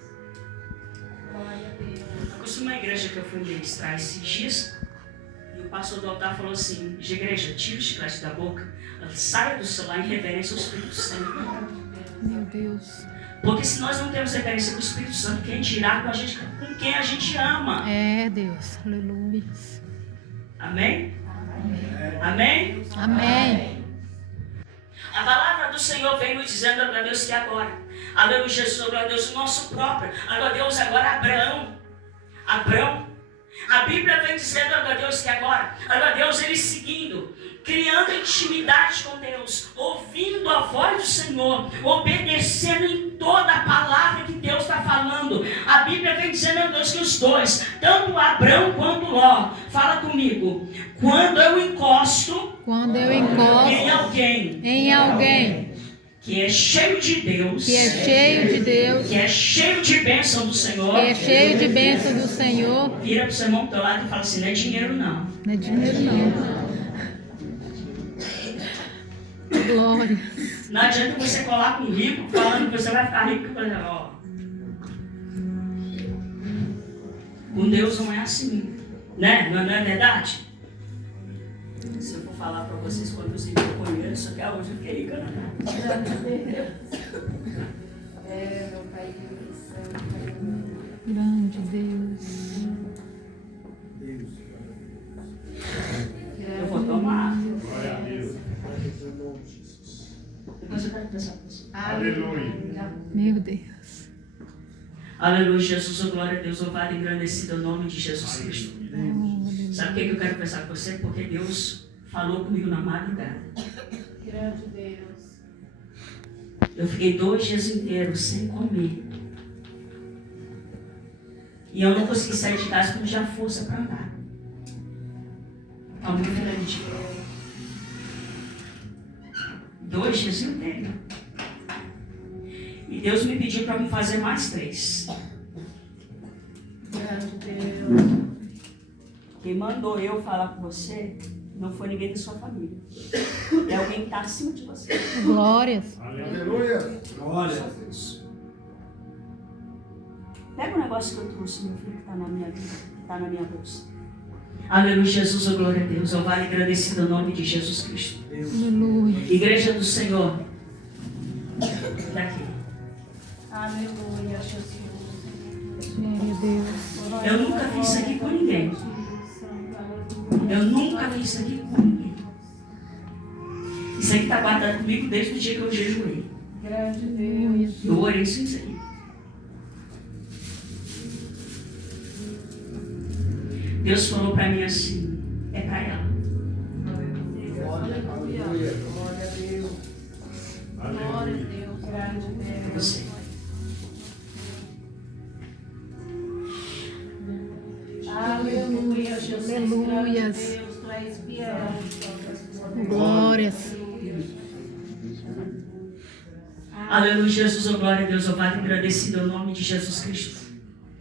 Eu costumo uma igreja que eu fui ministrar esses dias, e o pastor do altar falou assim: de igreja, tira o chiclete da boca, saia do celular em reverência ao Espírito Santo. Meu Deus. Porque se nós não temos reverência com o Espírito Santo, quem dirá com quem a gente ama? É, Deus. Aleluia. Amém? Amém? Amém. A palavra do Senhor vem nos dizendo, glória a Deus, que agora, aleluia, Jesus, glória a Deus, o nosso próprio, glória a Deus, agora Abraão, a Bíblia vem dizendo, glória a Deus, que agora, glória a Deus, ele seguindo, criando intimidade com Deus, ouvindo a voz do Senhor, obedecendo em toda a palavra que Deus está falando. A Bíblia vem dizendo, glória a Deus, que os dois, tanto Abraão quanto Ló, fala comigo, quando eu encosto em alguém que é cheio de Deus, que é cheio de bênção do Senhor, do Senhor, vira para o seu irmão do teu lado e fala assim: não é dinheiro não. Não é dinheiro não. Glória. Não adianta você colar com um rico falando que você vai ficar rico. Ó, com Deus não é assim, né? Não é verdade? Se eu for falar para vocês quantos ricos eu conheço, até hoje eu fiquei rica, né? É, meu Pai Santo. Grande Deus. Eu vou tomar. Glória a Deus. Depois eu quero pensar com você. Aleluia. Meu Deus. Aleluia, Jesus, oh, glória a Deus, louvado e engrandecido o nome de Jesus Cristo. Sabe o que eu quero pensar com você? Porque Deus falou comigo na madrugada. Grande Deus. Eu fiquei 2 dias inteiros sem comer. E eu não consegui sair de casa porque não tinha força para andar. Está muito grande. 2 dias inteiros. E Deus me pediu para me fazer mais 3. Grande Deus. Quem mandou eu falar com você não foi ninguém da sua família. É alguém que está acima de você. Glórias. Aleluia. Glória. Pega o negócio que eu trouxe, meu filho, que está na minha vida, que está na minha bolsa. Aleluia, Jesus, oh, glória a Deus. Eu vale agradecido no nome de Jesus Cristo. Aleluia. Igreja do Senhor. Daqui. Aleluia, Jesus. Glória a Deus. Eu nunca fiz isso aqui com ninguém. Eu nunca fiz isso aqui com ninguém. Isso aqui está guardado comigo desde o dia que eu jejuei. Grande Deus. Eu orei sem isso aqui. Deus falou para mim assim: é para ela. Aleluia. Aleluia. Glória a Deus. Glória a Deus. Grande É Deus. você. Aleluia, Jesus. Aleluias. Grande Deus, tu és fiel. Glórias. Aleluia, Jesus, oh, glória a Deus, louvado e agradecido ao nome de Jesus Cristo.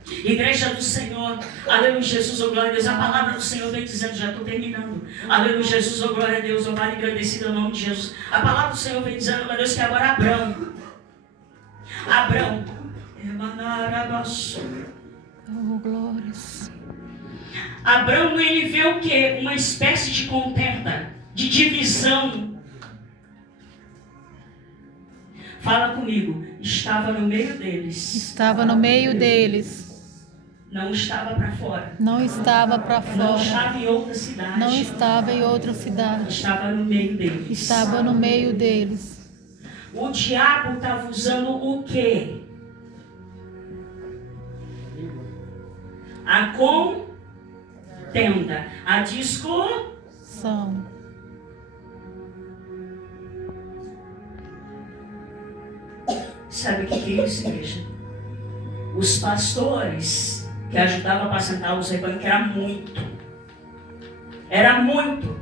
Igreja do Senhor, aleluia, Jesus, oh, glória a Deus, a palavra do Senhor vem dizendo, já estou terminando. Aleluia, Jesus, oh, glória a Deus, louvado e agradecido ao nome de Jesus. A palavra do Senhor vem dizendo, glória a Deus, que agora Abrão, Oh, glórias. Abrão, ele vê o quê? Uma espécie de contenda, de divisão. Fala comigo, estava no meio deles. Estava no meio deles. Não estava para fora. Não estava para Não fora. estava em outra cidade. Não estava em outra cidade. Estava no meio deles. Estava no meio deles. O diabo estava usando o quê? A contenda. A São. Sabe o que é isso, igreja? Os pastores que ajudavam a apacentar os rebanhos, que era muito. Era muito.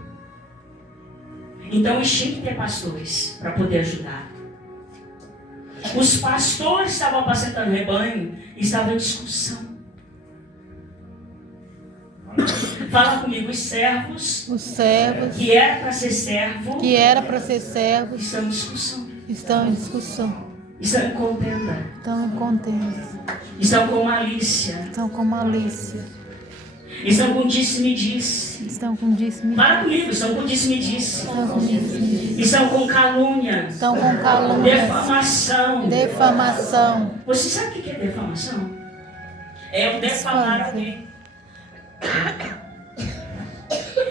Então eles tinham que ter pastores para poder ajudar. Os pastores estavam apacentando o rebanho e estavam em discussão. Fala comigo, os servos que era para ser servo servos estão em discussão. estão em discussão. estão em contenda, Estão contentes. estão com malícia, Estão com malícia. estão com disse-me-disse. Estão com disse-me. Fala comigo, estão com disse-me-disse. Estão com disse-me. Estão com calúnia, Estão com calúnia. defamação. Defamação. Você sabe o que é defamação? É o defamar alguém.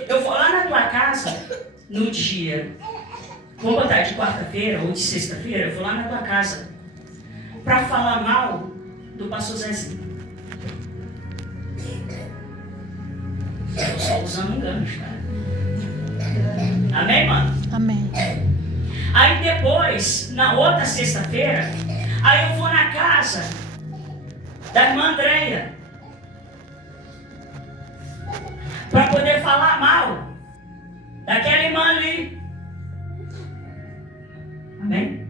Eu vou lá na tua casa no dia, vamos botar de quarta-feira ou de sexta-feira, eu vou lá na tua casa para falar mal do pastor Zezinho. Eu só usando um gancho, tá? Amém, mano? Amém. Aí depois, na outra sexta-feira, aí eu vou na casa da irmã Andréia para poder falar mal daquela irmã ali. Amém?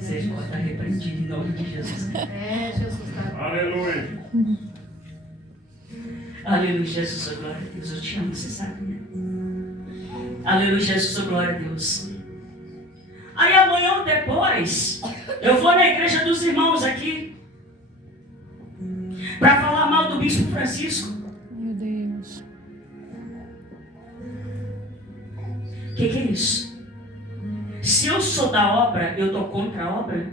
Seja corta repreendido em nome de Jesus. Jesus. Aleluia. Aleluia, Jesus, oh, glória a Deus. Eu te amo, você sabe, né? Aleluia, Jesus, oh, glória a Deus. Aí amanhã ou depois, eu vou na igreja dos irmãos aqui para falar mal do bispo Francisco. Meu Deus. O que é isso? Se eu sou da obra, eu estou contra a obra?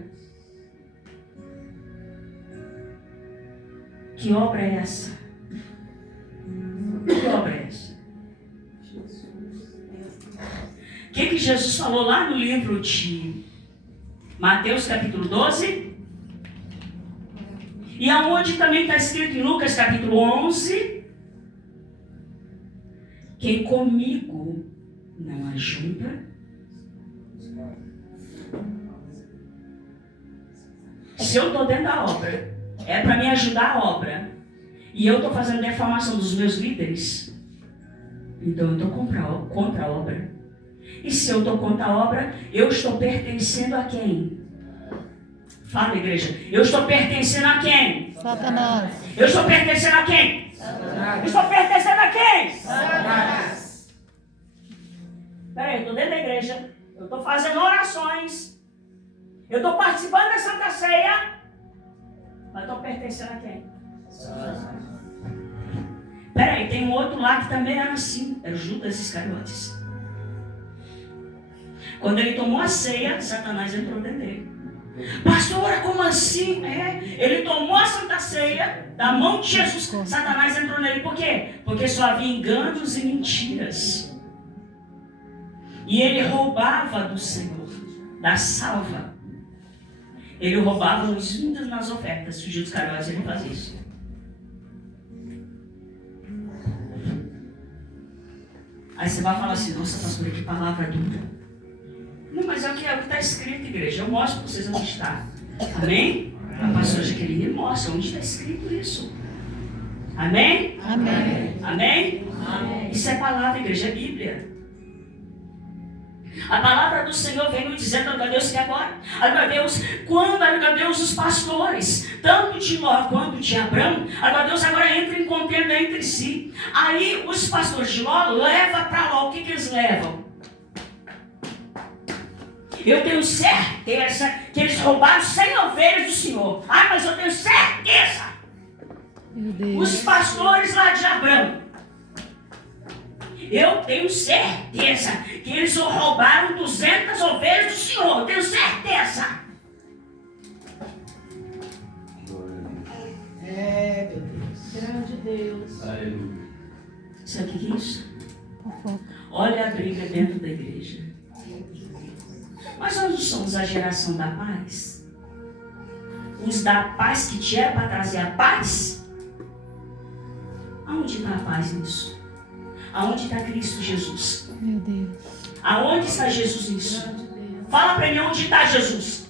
Que obra é essa? Que obra é essa? O que Jesus falou lá no livro de Mateus capítulo 12? E aonde também está escrito em Lucas capítulo 11? Quem comigo não ajunta, se eu estou dentro da obra, é para me ajudar a obra, e eu estou fazendo defamação dos meus líderes, então eu estou contra a obra. E se eu estou contra a obra, eu estou pertencendo a quem? Fala, igreja. Eu estou pertencendo a quem? Satanás. Eu estou pertencendo a quem? Eu estou pertencendo a quem? Peraí, eu estou dentro da igreja, eu estou fazendo orações, eu estou participando da Santa Ceia, mas estou pertencendo a quem? Peraí, tem um outro lá que também era assim, era o Judas Iscariotes. Quando ele tomou a ceia, Satanás entrou dentro dele. Pastora, como assim? Ele tomou a Santa Ceia da mão de Jesus, Satanás entrou nele. Por quê? Porque só havia enganos e mentiras. E ele roubava do Senhor, da salva. Ele roubava os vinhos nas ofertas. O Judas Iscariotes, ele fazia isso. Aí você vai falar assim, nossa pastora, que palavra dura. Não, mas é o que está escrito, igreja. Eu mostro para vocês onde está. Amém? A pastora Jaqueline mostra onde está escrito isso. Amém? Amém. Amém? Amém? Isso é palavra, igreja, é Bíblia. A palavra do Senhor vem nos dizendo, aleluia Deus, que agora, aleluia Deus, quando, aleluia Deus, os pastores, tanto de Ló quanto de Abrão, aleluia Deus, agora entram em contenda entre si. Aí os pastores de Ló levam para Ló, o que eles levam? Eu tenho certeza que eles roubaram 100 ovelhas do Senhor. Ah, mas eu tenho certeza. Meu Deus. Os pastores lá de Abrão, eu tenho certeza que eles roubaram 200 ovelhas do Senhor. Eu tenho certeza. Meu Deus. Grande Deus. Aleluia. Sabe o que é isso? Fofoca. Olha a briga dentro da igreja. Mas nós não somos a geração da paz? Os da paz que te era para trazer a paz? Aonde está a paz nisso? Aonde está Cristo Jesus? Meu Deus. Aonde está Jesus nisso? Fala para mim onde está Jesus.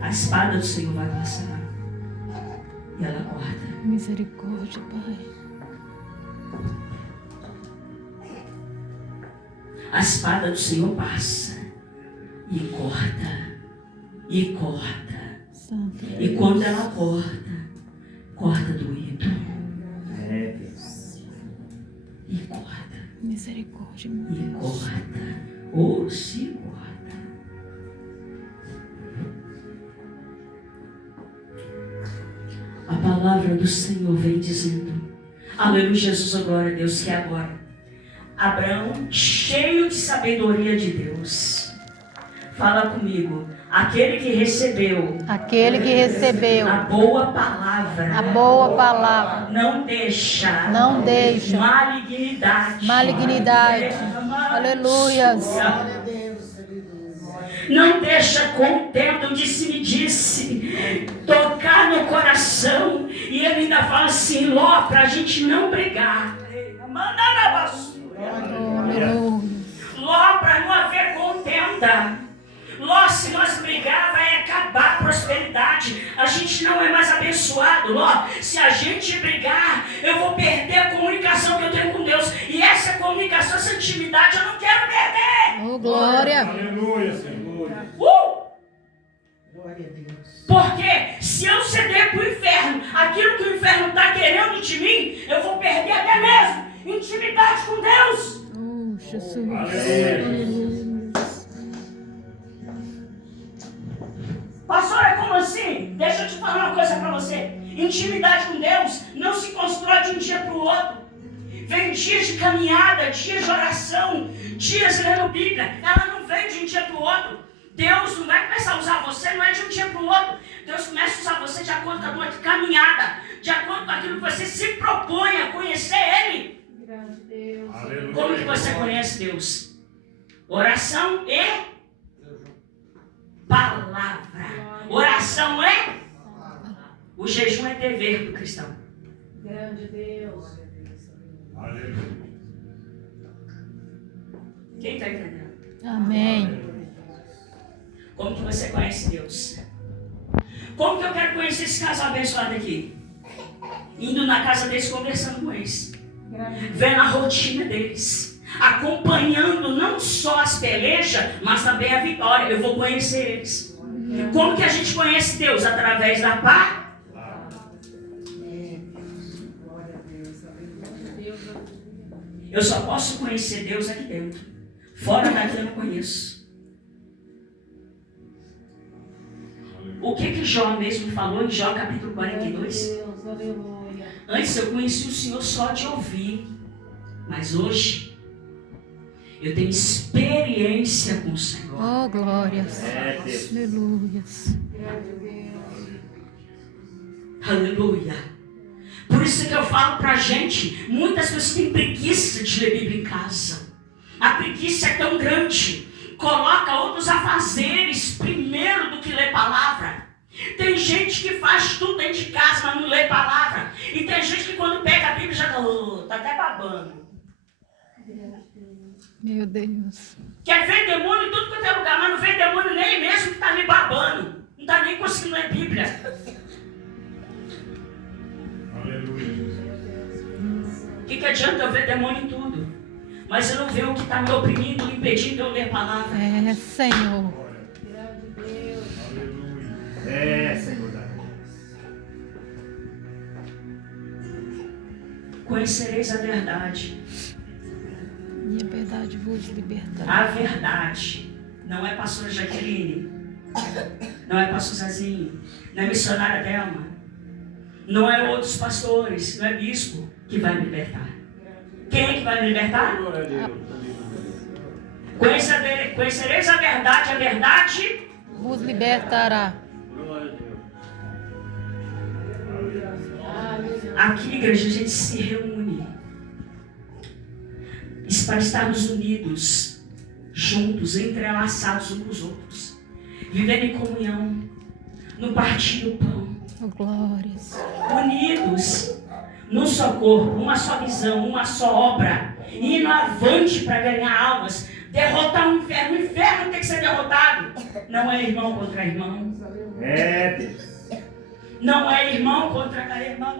A espada do Senhor vai passar. E ela corta. Misericórdia, Pai. A espada do Senhor passa. E corta. E corta. Santo. E quando ela corta, corta doído. E corta. Misericórdia, meu E Deus. corta. ou se guarda. A palavra do Senhor vem dizendo, aleluia, Jesus, glória a Deus, que agora Abraão, cheio de sabedoria de Deus, fala comigo, aquele que recebeu a boa palavra, não deixa malignidade, aleluias, não deixa contento, disse-me, tocar no coração. E ele ainda fala assim, Ló, para a gente não brigar. Ló, para não haver contenda. Ló, se nós brigar, vai acabar a prosperidade. A gente não é mais abençoado. Ló, se a gente brigar, eu vou perder a comunicação que eu tenho com Deus. E essa comunicação, essa intimidade, eu não quero perder. Oh, glória. Aleluia, Senhor. Glória a Deus. Porque se eu ceder para o inferno, aquilo que o inferno está querendo de mim, eu vou perder até mesmo intimidade com Deus. Oh, Jesus. Aleluia. Pastora, como assim? Deixa eu te falar uma coisa para você. Intimidade com Deus não se constrói de um dia para o outro. Vem dias de caminhada, dias de oração, dias lendo Bíblia. Ela não vem de um dia para o outro. Deus não vai começar a usar você, não é de um dia para o outro. Deus começa a usar você de acordo com a tua caminhada, de acordo com aquilo que você se propõe a conhecer Ele. Aleluia. Como que você conhece Deus? Oração e palavra. Oração é? O jejum é dever do cristão. Grande Deus. Aleluia. Quem está entendendo? Amém. Como que você conhece Deus? Como que eu quero conhecer esse casal abençoado aqui? Indo na casa deles, conversando com eles. Vendo a rotina deles. Acompanhando não só as pelejas, mas também a vitória. Eu vou conhecer eles. Como que a gente conhece Deus? Através da palavra. Eu só posso conhecer Deus aqui dentro. Fora daqui eu não conheço. O que Jó mesmo falou em Jó capítulo 42? Antes eu conheci o Senhor só de ouvir. Mas hoje eu tenho experiência com o Senhor. Oh, glórias. Deus. Aleluias. Aleluia. Por isso que eu falo pra gente, muitas pessoas têm preguiça de ler Bíblia em casa. A preguiça é tão grande. Coloca outros afazeres primeiro do que ler palavra. Tem gente que faz tudo dentro de casa, mas não lê palavra. E tem gente que quando pega a Bíblia já tá até babando. Meu Deus. Quer ver demônio em tudo quanto é lugar, mas não vê demônio nele mesmo que tá ali babando. Não tá nem conseguindo ler Bíblia. Aleluia. O que adianta eu ver demônio em tudo? Mas eu não vejo o que está me oprimindo, me impedindo de eu ler a palavra. É, Senhor. Aleluia. Senhor. Conhecereis a verdade. E a verdade vos libertará. A verdade. Não é pastora Jaqueline. Não é pastor Zazinho. Não é missionária Delma. Não é outros pastores. Não é bispo que vai me libertar. Quem é que vai me libertar? Conhecereis a verdade Vos libertará. Aqui, igreja, a gente se reúne para estarmos unidos, juntos, entrelaçados uns com os outros, vivendo em comunhão, no partir do pão, Oh, glórias. unidos num só corpo, uma só visão, uma só obra, indo avante para ganhar almas, derrotar o inferno. O inferno tem que ser derrotado. Não é irmão contra irmão. Deus. Não é irmão contra irmã.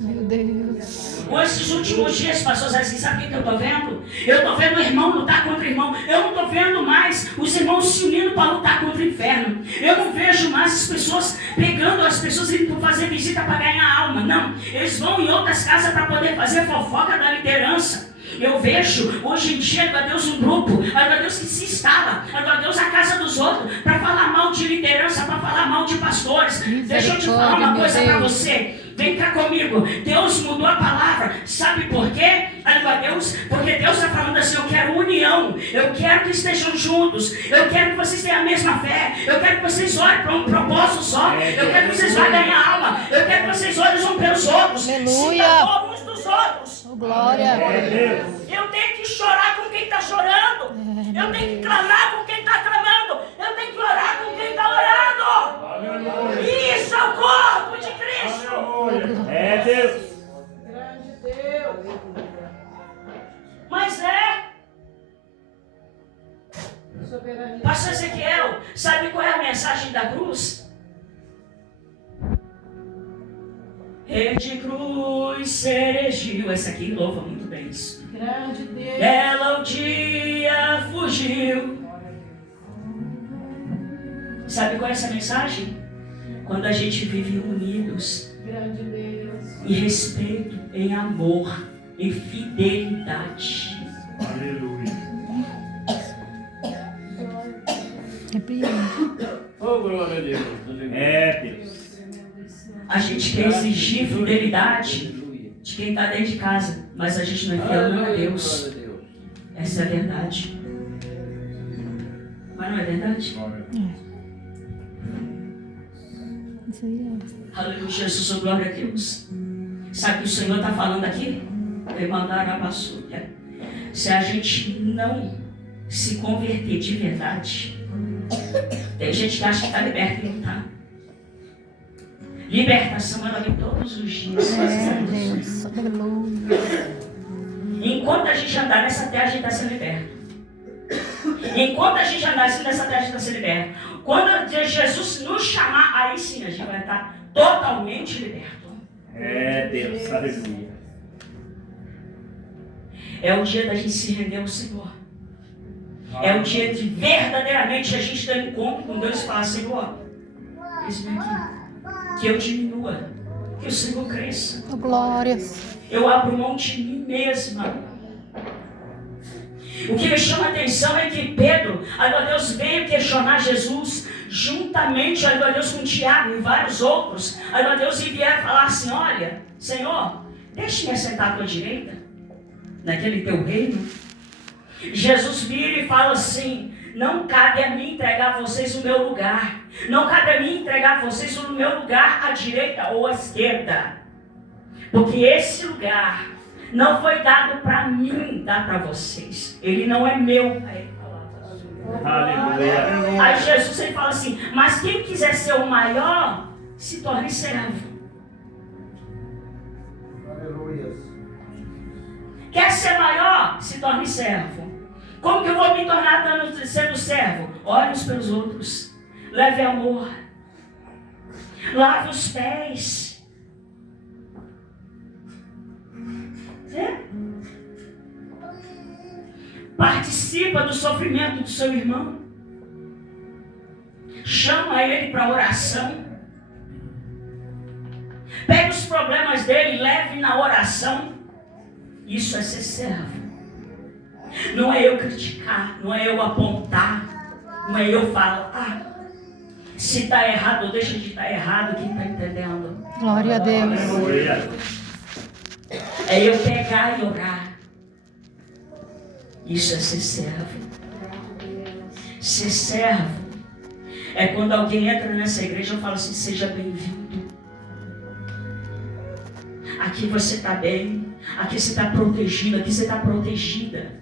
Meu Deus. Com esses últimos dias, pastor assim, sabe o que eu estou vendo? Eu estou vendo o irmão lutar contra o irmão. Eu não estou vendo mais os irmãos se unindo para lutar contra o inferno. Eu não vejo mais as pessoas pegando as pessoas indo fazer visita para ganhar alma. Não. Eles vão em outras casas para poder fazer fofoca da liderança. Eu vejo hoje em dia, glória a Deus, um grupo, glória a Deus, que se instala, glória a Deus, a casa dos outros, para falar mal de liderança, para falar mal de pastores. Deixa eu te falar uma coisa para você. Vem cá comigo. Deus mudou a palavra. Sabe por quê? Glória a Deus, porque Deus está falando assim: eu quero união, eu quero que estejam juntos, eu quero que vocês tenham a mesma fé, eu quero que vocês olhem para um propósito só, eu quero que vocês vá ganhar alma, eu quero que vocês olhem uns pelos outros, Aleluia. se amor uns dos outros. Oh, glória. Eu tenho que chorar com quem está chorando, eu tenho que clamar com quem está clamando, eu tenho que orar com quem está orando. Isso é o corpo de Cristo. É Deus. Grande Deus. Mas Soberania. Pastor Ezequiel, sabe qual é a mensagem da cruz? Rede cruz ceregiu. Essa aqui louva muito bem isso. Grande Deus. Ela um dia fugiu. Sabe qual é essa mensagem? Quando a gente vive unidos, Grande Deus. em respeito, em amor, em fidelidade. Aleluia. Repreende. Oh, glória a Deus. É Deus. A gente quer exigir fidelidade de quem está dentro de casa, mas a gente não é fiel não a Deus. Essa é a verdade. Mas não é verdade? Isso aí é. Aleluia, Jesus, oh, glória a Deus. Sabe o que o Senhor está falando aqui? Levantar a basura. Se a gente não se converter de verdade, tem gente que acha que está liberta e não está. Libertação, ela vem todos os dias. É, Deus. Aleluia. Enquanto a gente andar nessa terra, a gente está sendo liberto. Enquanto a gente andar assim nessa terra, a gente está sendo liberto. Quando Jesus nos chamar, aí sim a gente vai estar totalmente liberto. É Deus. Aleluia. É o dia da gente se render ao Senhor. É o dia de verdadeiramente a gente ter um encontro com Deus e falar: Senhor, eis-me aqui. Que eu diminua, que o Senhor cresça. Oh, glória. Eu abro mão de mim mesma. O que me chama a atenção é que Pedro, a Deus, veio questionar Jesus, juntamente, a Deus, com Tiago e vários outros. A Deus, e vieram falar assim: olha, Senhor, deixe-me assentar à tua direita, naquele teu reino. Jesus vira e fala assim: não cabe a mim entregar vocês o meu lugar. Não cabe a mim entregar vocês o meu lugar à direita ou à esquerda. Porque esse lugar não foi dado para mim, dar para vocês. Ele não é meu. Aleluia. Aí Jesus ele fala assim: mas quem quiser ser o maior, se torne servo. Aleluia. Quer ser maior? Se torne servo. Como que eu vou me tornar sendo servo? Ore uns pelos outros. Leve amor. Lave os pés. Participa do sofrimento do seu irmão. Chama ele para oração. Pega os problemas dele e leve na oração. Isso é ser servo. Não é eu criticar, não é eu apontar, não é eu falar: se está errado, deixa de estar errado, quem está entendendo? Glória a Deus. Aleluia. É eu pegar e orar. Isso é ser servo. Ser servo é quando alguém entra nessa igreja e fala assim: seja bem-vindo. Aqui você está bem, aqui você está protegido, aqui você está protegida.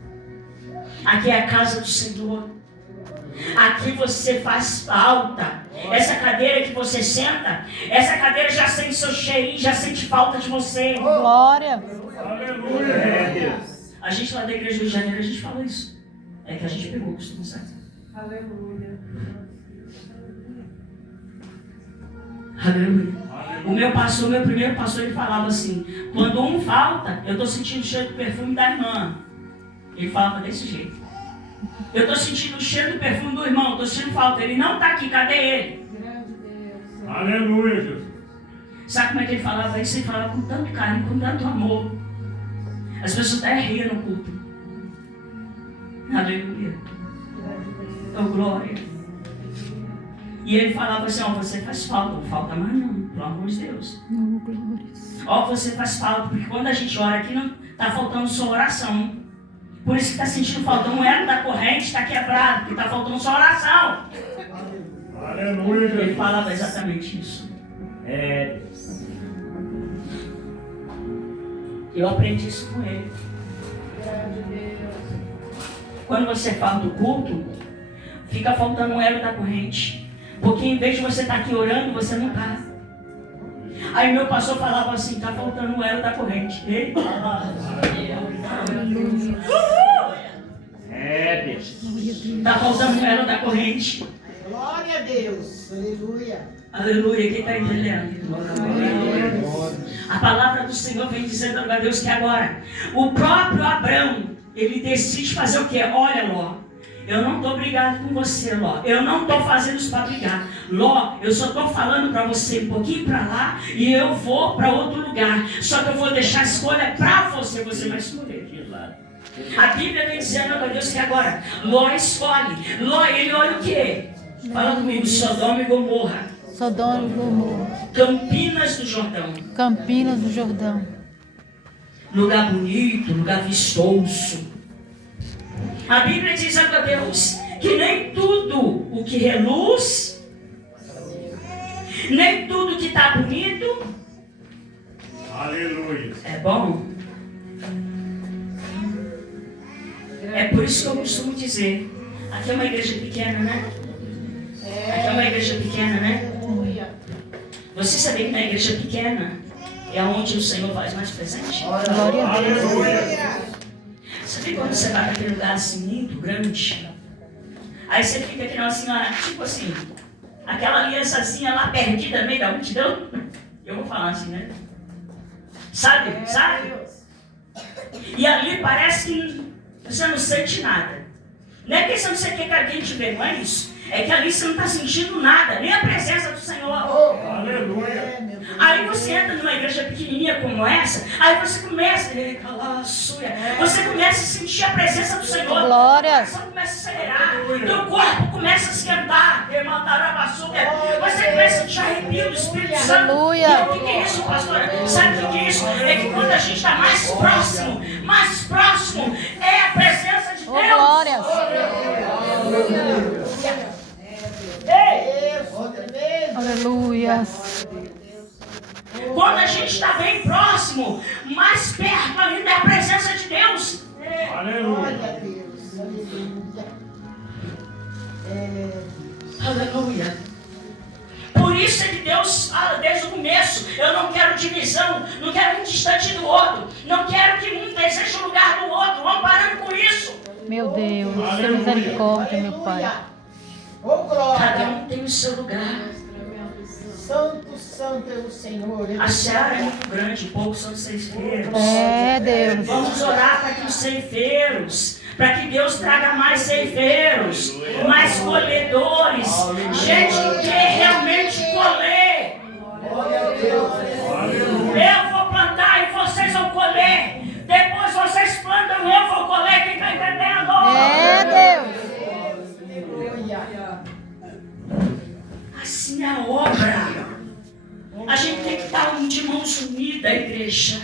Aqui é a casa do Senhor. Aqui você faz falta. Essa cadeira que você senta, essa cadeira já sente seu cheirinho, já sente falta de você. Glória. Aleluia. É Deus. A gente lá da igreja do Rio de Janeiro, a gente fala isso. É que a gente pegou o costume, sabe? Aleluia. Aleluia. O meu primeiro pastor, ele falava assim: quando um falta, eu estou sentindo o cheiro do perfume da irmã. Ele falava desse jeito. Eu estou sentindo o cheiro do perfume do irmão, estou sentindo falta. Ele não está aqui, cadê ele? Grande Deus. Aleluia, Jesus. Sabe como é que ele falava isso? Ele falava com tanto carinho, com tanto amor. As pessoas até riam no culto. Aleluia. Oh, glória. E ele falava assim, ó, você faz falta, não falta mais não, pelo amor de Deus. Oh, glórias. Ó, você faz falta, porque quando a gente ora aqui, não está faltando sua oração. Por isso que está sentindo falta, um elo da corrente está quebrado, porque está faltando sua oração. Aleluia, Ele Jesus. falava exatamente isso. É Deus. Eu aprendi isso com ele. Quando você fala do culto, fica faltando um elo da corrente. Porque em vez de você estar aqui orando, você não está. Aí meu pastor falava assim, está faltando um elo da corrente. Eita! Aleluia. É Deus. Glória a Deus. Está faltando um elo da corrente. Glória a Deus. Aleluia. Aleluia, quem está entendendo? A palavra do Senhor vem dizendo a Deus que agora, o próprio Abrão, ele decide fazer o quê? Olha, Ló, eu não estou brigado com você, Ló. Eu não estou fazendo isso para brigar. Ló, eu só estou falando para você um pouquinho para lá e eu vou para outro lugar. Só que eu vou deixar a escolha para você, você vai escolher. A Bíblia vem dizendo a Deus que agora, Ló escolhe. Ló, ele olha o quê? Fala comigo, Sodoma e Gomorra. Sodoma e Gomorra. Campinas do Jordão. Campinas do Jordão. Lugar bonito, lugar vistoso. A Bíblia diz a Deus que nem tudo o que reluz, nem tudo que está bonito, Aleluia. é bom. É por isso que eu costumo dizer, aqui é uma igreja pequena, né? Aqui é uma igreja pequena, né? Você sabia que na igreja pequena é onde o Senhor faz mais presente? Glória a Deus. Aleluia. Sabe quando você vai para aquele lugar assim, muito grande? Aí você fica aqui, assim, tipo assim, aquela aliançazinha lá perdida no meio da multidão. Eu vou falar assim, né? Sabe? Sabe? E ali parece que você não sente nada. Não é que você não sente que alguém te vê, não é isso. É que ali você não está sentindo nada, nem a presença do Senhor. Aleluia. Aí você entra numa igreja pequenininha como essa, aí você começa, você começa a sentir a presença do Senhor. Glória. Você começa a acelerar, teu corpo começa a esquentar, você começa a sentir arrepio do Espírito Santo. Aleluia. E o que é isso, pastora? Sabe o que é isso? É que quando a gente está mais próximo, é a presença de Deus. Oh, glória. Aleluia. Quando a gente está bem próximo, mais perto ainda é a presença de Deus. Aleluia. Aleluia. Por isso é que Deus fala desde o começo, eu não quero divisão, não quero um distante do outro, não quero que um deseje o lugar do outro, vamos parando com isso. Meu Deus, tenha misericórdia, meu Pai. Oh, glória. Cada um tem o seu lugar. Santo, santo é o Senhor. A seara é muito grande, poucos são ceifeiros. É, Deus. Vamos orar para que os ceifeiros, para que Deus traga mais ceifeiros, mais colhedores, gente que quer realmente colher. Eu vou plantar e vocês vão colher. Depois vocês plantam e eu vou colher. Quem está entendendo? É, Deus. Assim é a obra. A gente tem que estar de mãos unidas, igreja.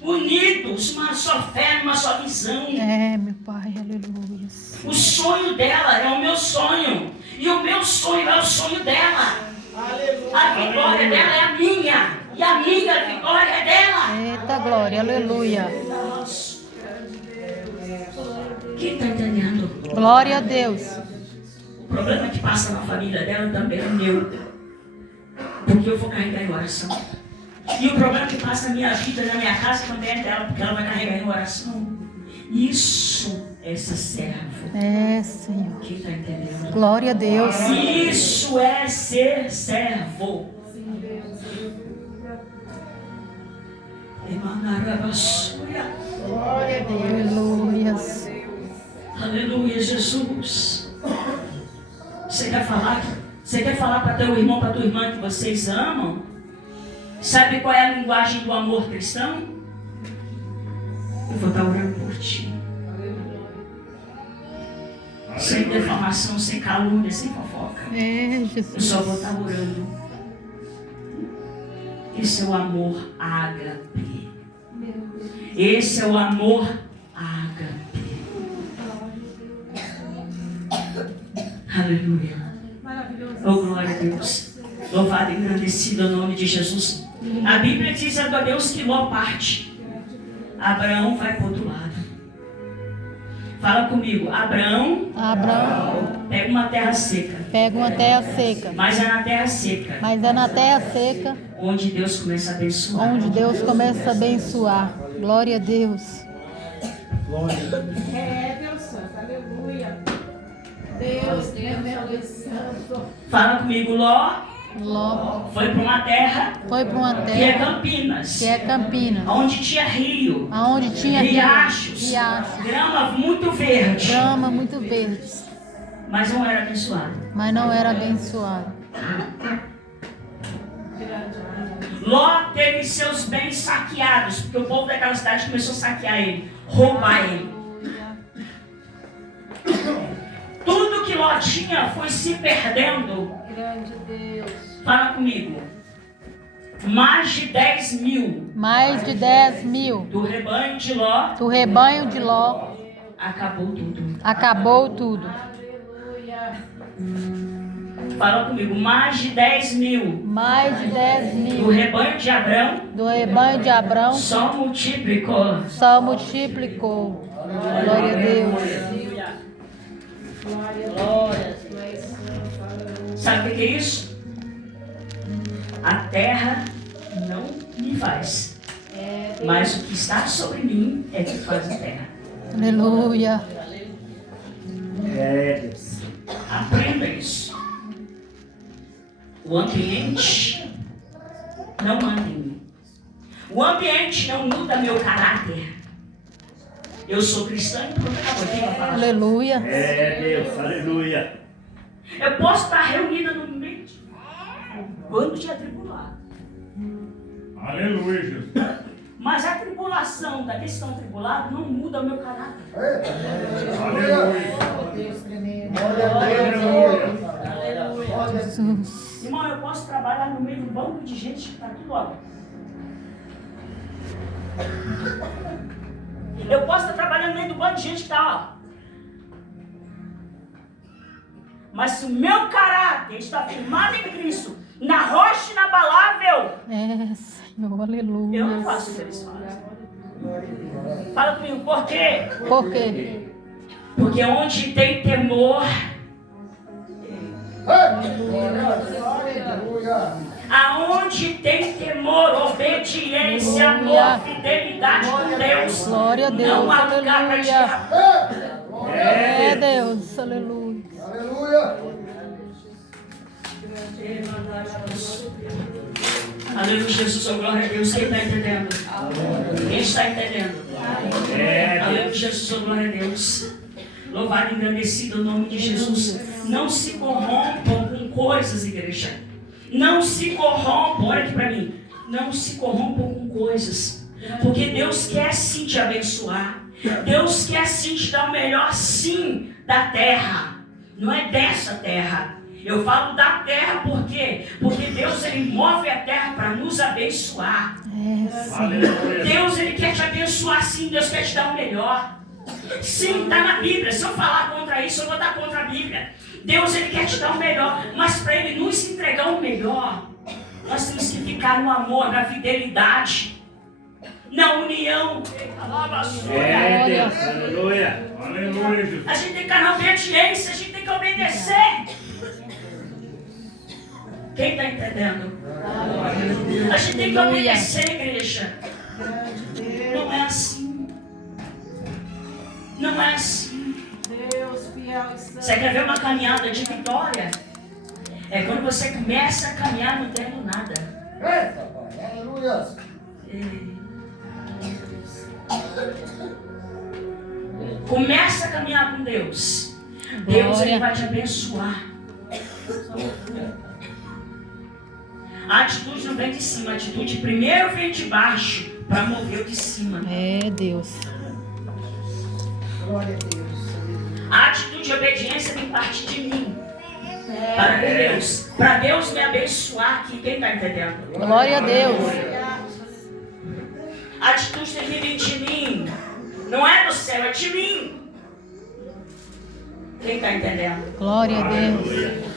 Unidos, uma só fé, uma só visão. É, meu Pai, aleluia. O sonho dela é o meu sonho. E o meu sonho é o sonho dela. A vitória dela é a minha. E a minha vitória é dela. Eita glória, aleluia. Quem está entendendo? Glória a Deus. O problema que passa na família dela também é meu. Porque eu vou carregar em oração. E o problema que passa na minha vida, na minha casa, também é dela, porque ela vai carregar em oração. Isso é ser servo. É, Senhor. Quem está entendendo? Glória a Deus. Isso é ser servo. Glória a Deus. Aleluia. Aleluia, Jesus. Você quer falar? Você quer falar para teu irmão, para tua irmã que vocês amam? Sabe qual é a linguagem do amor cristão? Eu vou estar orando por ti. Sem defamação, sem calúnia, sem fofoca. É, Eu Jesus. só vou estar orando. Esse é o amor ágape. Esse é o amor ágape. Aleluia. Oh, glória a Deus. Louvado e engrandecido é o nome de Jesus. A Bíblia diz a Deus que Ló parte. Abraão vai para o outro lado. Fala comigo. Abraão pega uma terra seca. Pega uma terra seca. Mas é na terra seca Mas é na terra seca onde Deus começa a abençoar. onde Deus começa a abençoar. Glória a Deus. É, Deus Santo, aleluia. Deus, Deus Santo. Fala comigo. Ló Ló foi para uma terra foi para uma que é terra Campinas, que é Campinas, onde tinha rio, aonde tinha riachos, riachos, grama muito verde, grama muito verde, mas não era abençoado. mas não era abençoado. Ló teve seus bens saqueados, porque o povo daquela cidade começou a saquear ele, roubar ele. Tudo que Ló tinha foi se perdendo. Grande Deus. Fala comigo. Mais de 10 mil Mais de 10 mil do rebanho de Ló do rebanho de Ló acabou tudo. acabou tudo. Aleluia. Fala comigo. Mais de 10 mil Mais de 10 do mil rebanho de Abrão do rebanho de Abrão só multiplicou. só multiplicou. Glória a Deus. Sabe o que é isso? A terra não me faz, mas o que está sobre mim é que faz a terra. Aleluia. É, Deus. Aprenda isso. O ambiente não manda em mim. O ambiente não muda meu caráter. Eu sou cristã e pronto, acabou. Quem vai falar? Aleluia. É, Deus. Aleluia. Eu posso estar reunida no meio de um bando de atribulados. Aleluia, Jesus. Mas a tribulação daqueles que estão atribulados não muda o meu caráter. Aleluia. Deus tremendo. Aleluia. Jesus. Irmão, eu posso trabalhar no meio de um bando de gente que está tudo ó. Eu posso estar trabalhando no meio do bando de gente que está ó. Mas se o meu caráter está firmado em Cristo, na rocha inabalável, É, Senhor, aleluia. eu não faço o que eles fazem. Fala comigo, por quê? Por quê? Porque onde tem temor, aonde tem temor, obediência, amor, fidelidade com Deus, Glória a Deus, não há lugar para aleluia. diabo. É, Deus, aleluia. Aleluia, Jesus, oh, glória a Deus. Quem está entendendo? Quem está entendendo? Aleluia, Jesus, oh, glória a Deus. Louvado e engrandecido o nome de Jesus. Não se corrompam com coisas, igreja. Não se corrompam, olha aqui para mim. Não se corrompam com coisas. Porque Deus quer sim te abençoar. Deus quer sim te dar o melhor sim da terra. Não é dessa terra. Eu falo da terra por quê? Porque Deus ele move a terra para nos abençoar. Deus ele quer te abençoar sim. Deus quer te dar o melhor. Sim, está na Bíblia. Se eu falar contra isso, eu vou dar contra a Bíblia. Deus ele quer te dar o melhor. Mas para ele nos entregar o melhor, nós temos que ficar no amor, na fidelidade, na união. É, Deus. Aleluia. Aleluia, Jesus. A gente tem que ficar na obediência, a gente tem que obedecer. Quem está entendendo? A gente tem que obedecer, igreja. Não é assim. Não é assim. Deus fiel e santo. Você quer ver uma caminhada de vitória? É quando você começa a caminhar não tendo nada. Começa a caminhar com Deus. Deus ele vai te abençoar. A atitude não vem de cima, a atitude primeiro vem de baixo para mover o de cima. É, Deus. Glória a Deus. A atitude de obediência tem que partir de mim. Para Deus. Para Deus me abençoar aqui. Quem está entendendo? Glória a Deus. A atitude tem que vir de mim. Não é do céu, é de mim. Quem está entendendo? Glória a Deus.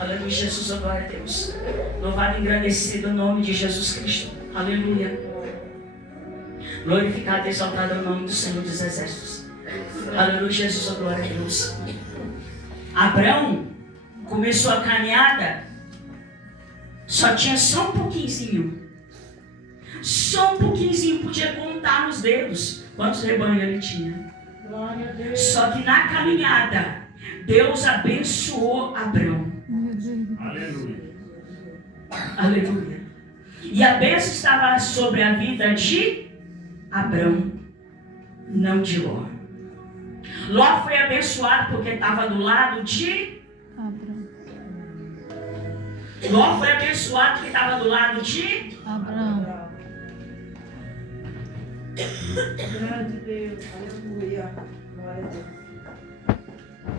Aleluia, Jesus, oh, glória a Deus. Louvado e engrandecido o nome de Jesus Cristo. Aleluia. Glorificado e exaltado é o nome do Senhor dos Exércitos. Aleluia, Jesus, oh, glória a Deus. Abraão começou a caminhada, só tinha só um pouquinho. Só um pouquinho, podia contar nos dedos quantos rebanhos ele tinha. Glória a Deus. Só que na caminhada, Deus abençoou Abraão. Aleluia. Aleluia. E a bênção estava sobre a vida de Abraão, não de Ló. Ló foi abençoado porque estava do lado de Abraão. Ló foi abençoado porque estava do lado de Abraão. Grande Deus. Aleluia. Glória a Deus.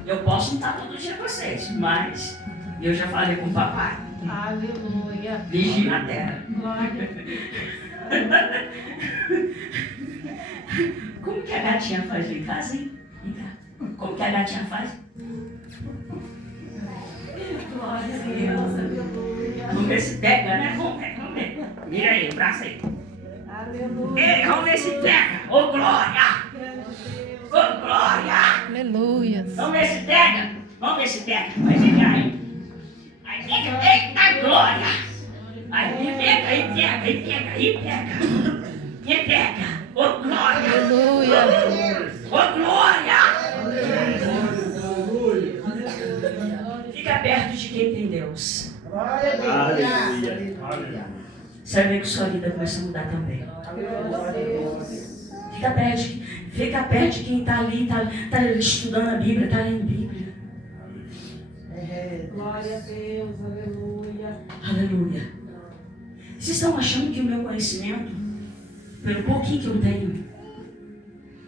Eu posso não estar todo dia com vocês, mas eu já falei com o papai. Aleluia. Vigia na terra. Glória. Como que a gatinha faz em casa, hein? Como que a gatinha faz? Glória a Deus. Aleluia. Vamos ver se pega, né? Vamos ver. Mira aí, o braço aí. Aleluia. Ei, vamos ver se pega. Ô, glória! Ô, glória! Aleluia. Vamos ver se pega. Vamos ver se pega. Vai pegar, hein? Vai pegar. Eita, glória! Aí pega. E pega. Ô, glória! Aleluia. Ô, glória! Fica perto de quem tem Deus. Glória a Deus. Aleluia. Aleluia. Você vai ver que sua vida começa a mudar também. Glória a Deus. Fica perto de quem está ali, tá estudando a Bíblia, está lendo a Bíblia. Glória a Deus. Aleluia. Aleluia. Vocês estão achando que o meu conhecimento, pelo pouquinho que eu tenho,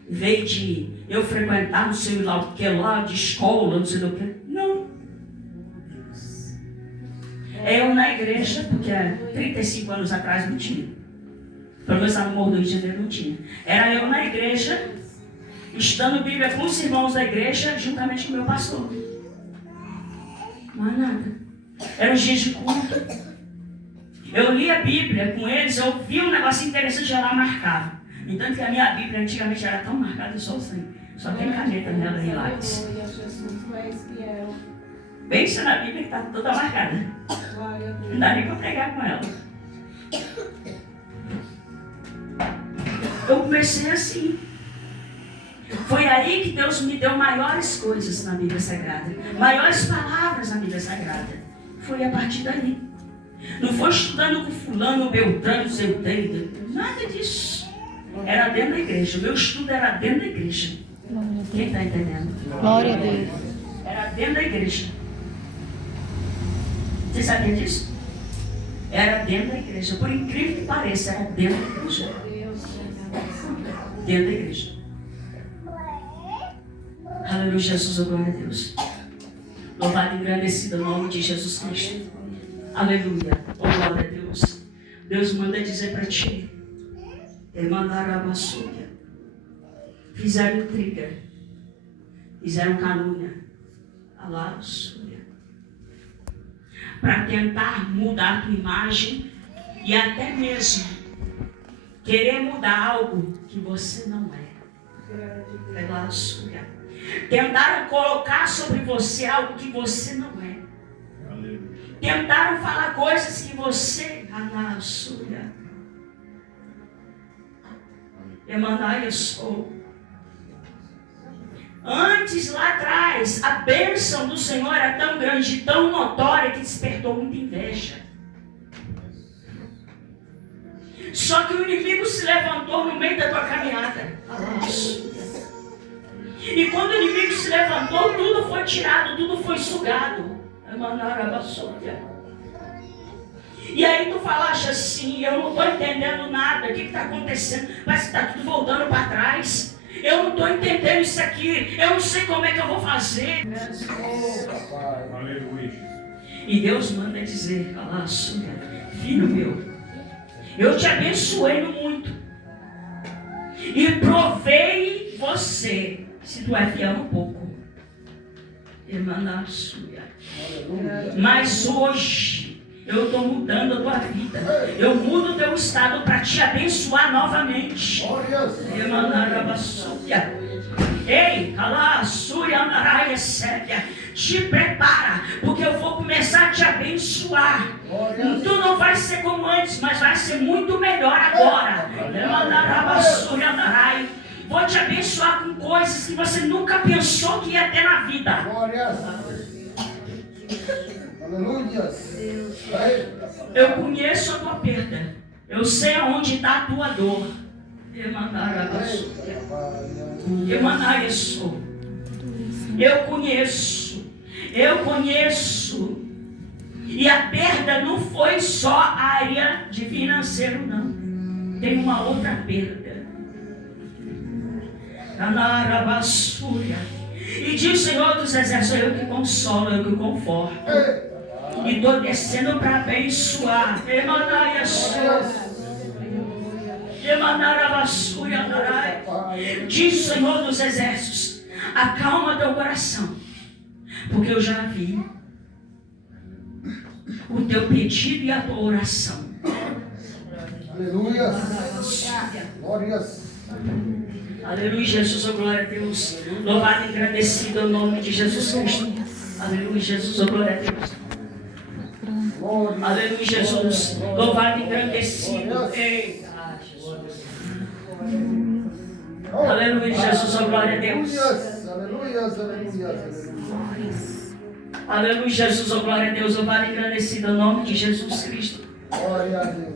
veio de eu frequentar não sei lá o que lá, de escola, não sei o que? Não. É eu na igreja, porque há 35 anos atrás não tinha. Pelo menos lá no Morro do Rio de Janeiro não tinha. Era eu na igreja, estudando Bíblia com os irmãos da igreja, juntamente com o meu pastor. Mais nada. Eram os dias de culto. Eu lia a Bíblia com eles, eu via um negócio interessante, já lá marcava. Então que a minha Bíblia antigamente era tão marcada, só tem caneta nela e lápis. Aleluia, Jesus, tu és fiel. Pensa na Bíblia que está toda marcada. Glória a Deus. Não dá nem para pregar com ela. Eu comecei assim. Foi aí que Deus me deu maiores coisas na Bíblia Sagrada. Maiores palavras na Bíblia Sagrada. Foi a partir daí. Não foi estudando com fulano, Beltrano, Zeuteida. Nada disso. Era dentro da igreja. O meu estudo era dentro da igreja. Quem está entendendo? Glória a Deus. Era dentro da igreja. Você sabia disso? Era dentro da igreja. Por incrível que pareça, era dentro da igreja. Dentro da igreja. Aleluia, Jesus, oh, glória a Deus. Louvado e engrandecido o nome de Jesus Cristo. Aleluia, oh, glória a Deus. Deus manda dizer para ti: mandaram a vassoura, fizeram intriga, fizeram calúnia, para tentar mudar a tua imagem e até mesmo querer mudar algo que você não é. Tentaram colocar sobre você algo que você não é. Tentaram falar coisas que você eu sou. Antes, lá atrás, a bênção do Senhor era tão grande, tão notória, que despertou muita inveja. Só que o inimigo se levantou no meio da tua caminhada. E quando o inimigo se levantou, tudo foi tirado, tudo foi sugado. E aí tu falaste assim: eu não estou entendendo nada, o que está acontecendo? Parece que está tudo voltando para trás. Eu não estou entendendo isso aqui. Eu não sei como é que eu vou fazer. Aleluia. E Deus manda dizer, filho meu, eu te abençoei no muito. E provei você, se tu é fiel um pouco. Mas hoje eu estou mudando a tua vida. Eu mudo o teu estado para te abençoar novamente. Ei, te prepara, porque eu vou começar a te abençoar. Tu não vai ser como antes, mas vai ser muito melhor agora. Vou te abençoar com coisas que você nunca pensou que ia ter na vida. Aleluia. Eu conheço a tua perda. Eu sei aonde está a tua dor. Eu conheço. E a perda não foi só área de financeiro, não. Tem uma outra perda. E diz o Senhor dos Exércitos: eu que consolo, eu que conforto. E estou descendo para abençoar. Diz o Senhor dos Exércitos: acalma teu coração, porque eu já vi o teu pedido e a tua oração. Aleluia. Glórias. Aleluia, Jesus, oh glória a Deus. Louvado e engrandecido é o nome de Jesus Cristo. Aleluia, Jesus, oh glória a Deus. Aleluia, Jesus. Louvado e engrandecido. Eita, Jesus. Aleluia, Jesus, oh glória a Deus. Aleluia, Jesus, oh glória a Deus. Louvado e engrandecido é o nome de Jesus Cristo. Glória a Deus.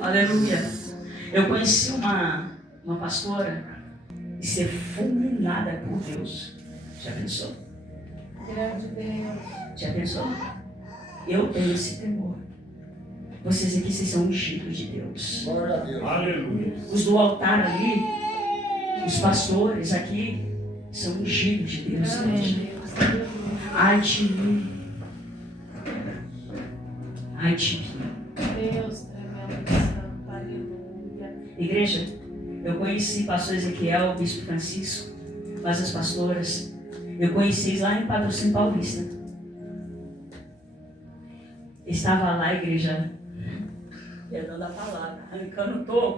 Aleluia. Eu conheci uma pastora e ser fulminada por Deus. Já pensou? Já pensou? Eu tenho esse temor. Vocês aqui, vocês são ungidos de Deus. Glória a Deus. Aleluia. Os do altar ali, os pastores aqui, são ungidos de Deus. Ai de mim. Ai de mim. Deus, tremendo santo, aleluia. Igreja, eu conheci pastor Ezequiel, bispo Francisco, mas as pastoras, eu conheci lá em Patrocínio Paulista. Estava lá a igreja, dando a palavra, arrancando toco.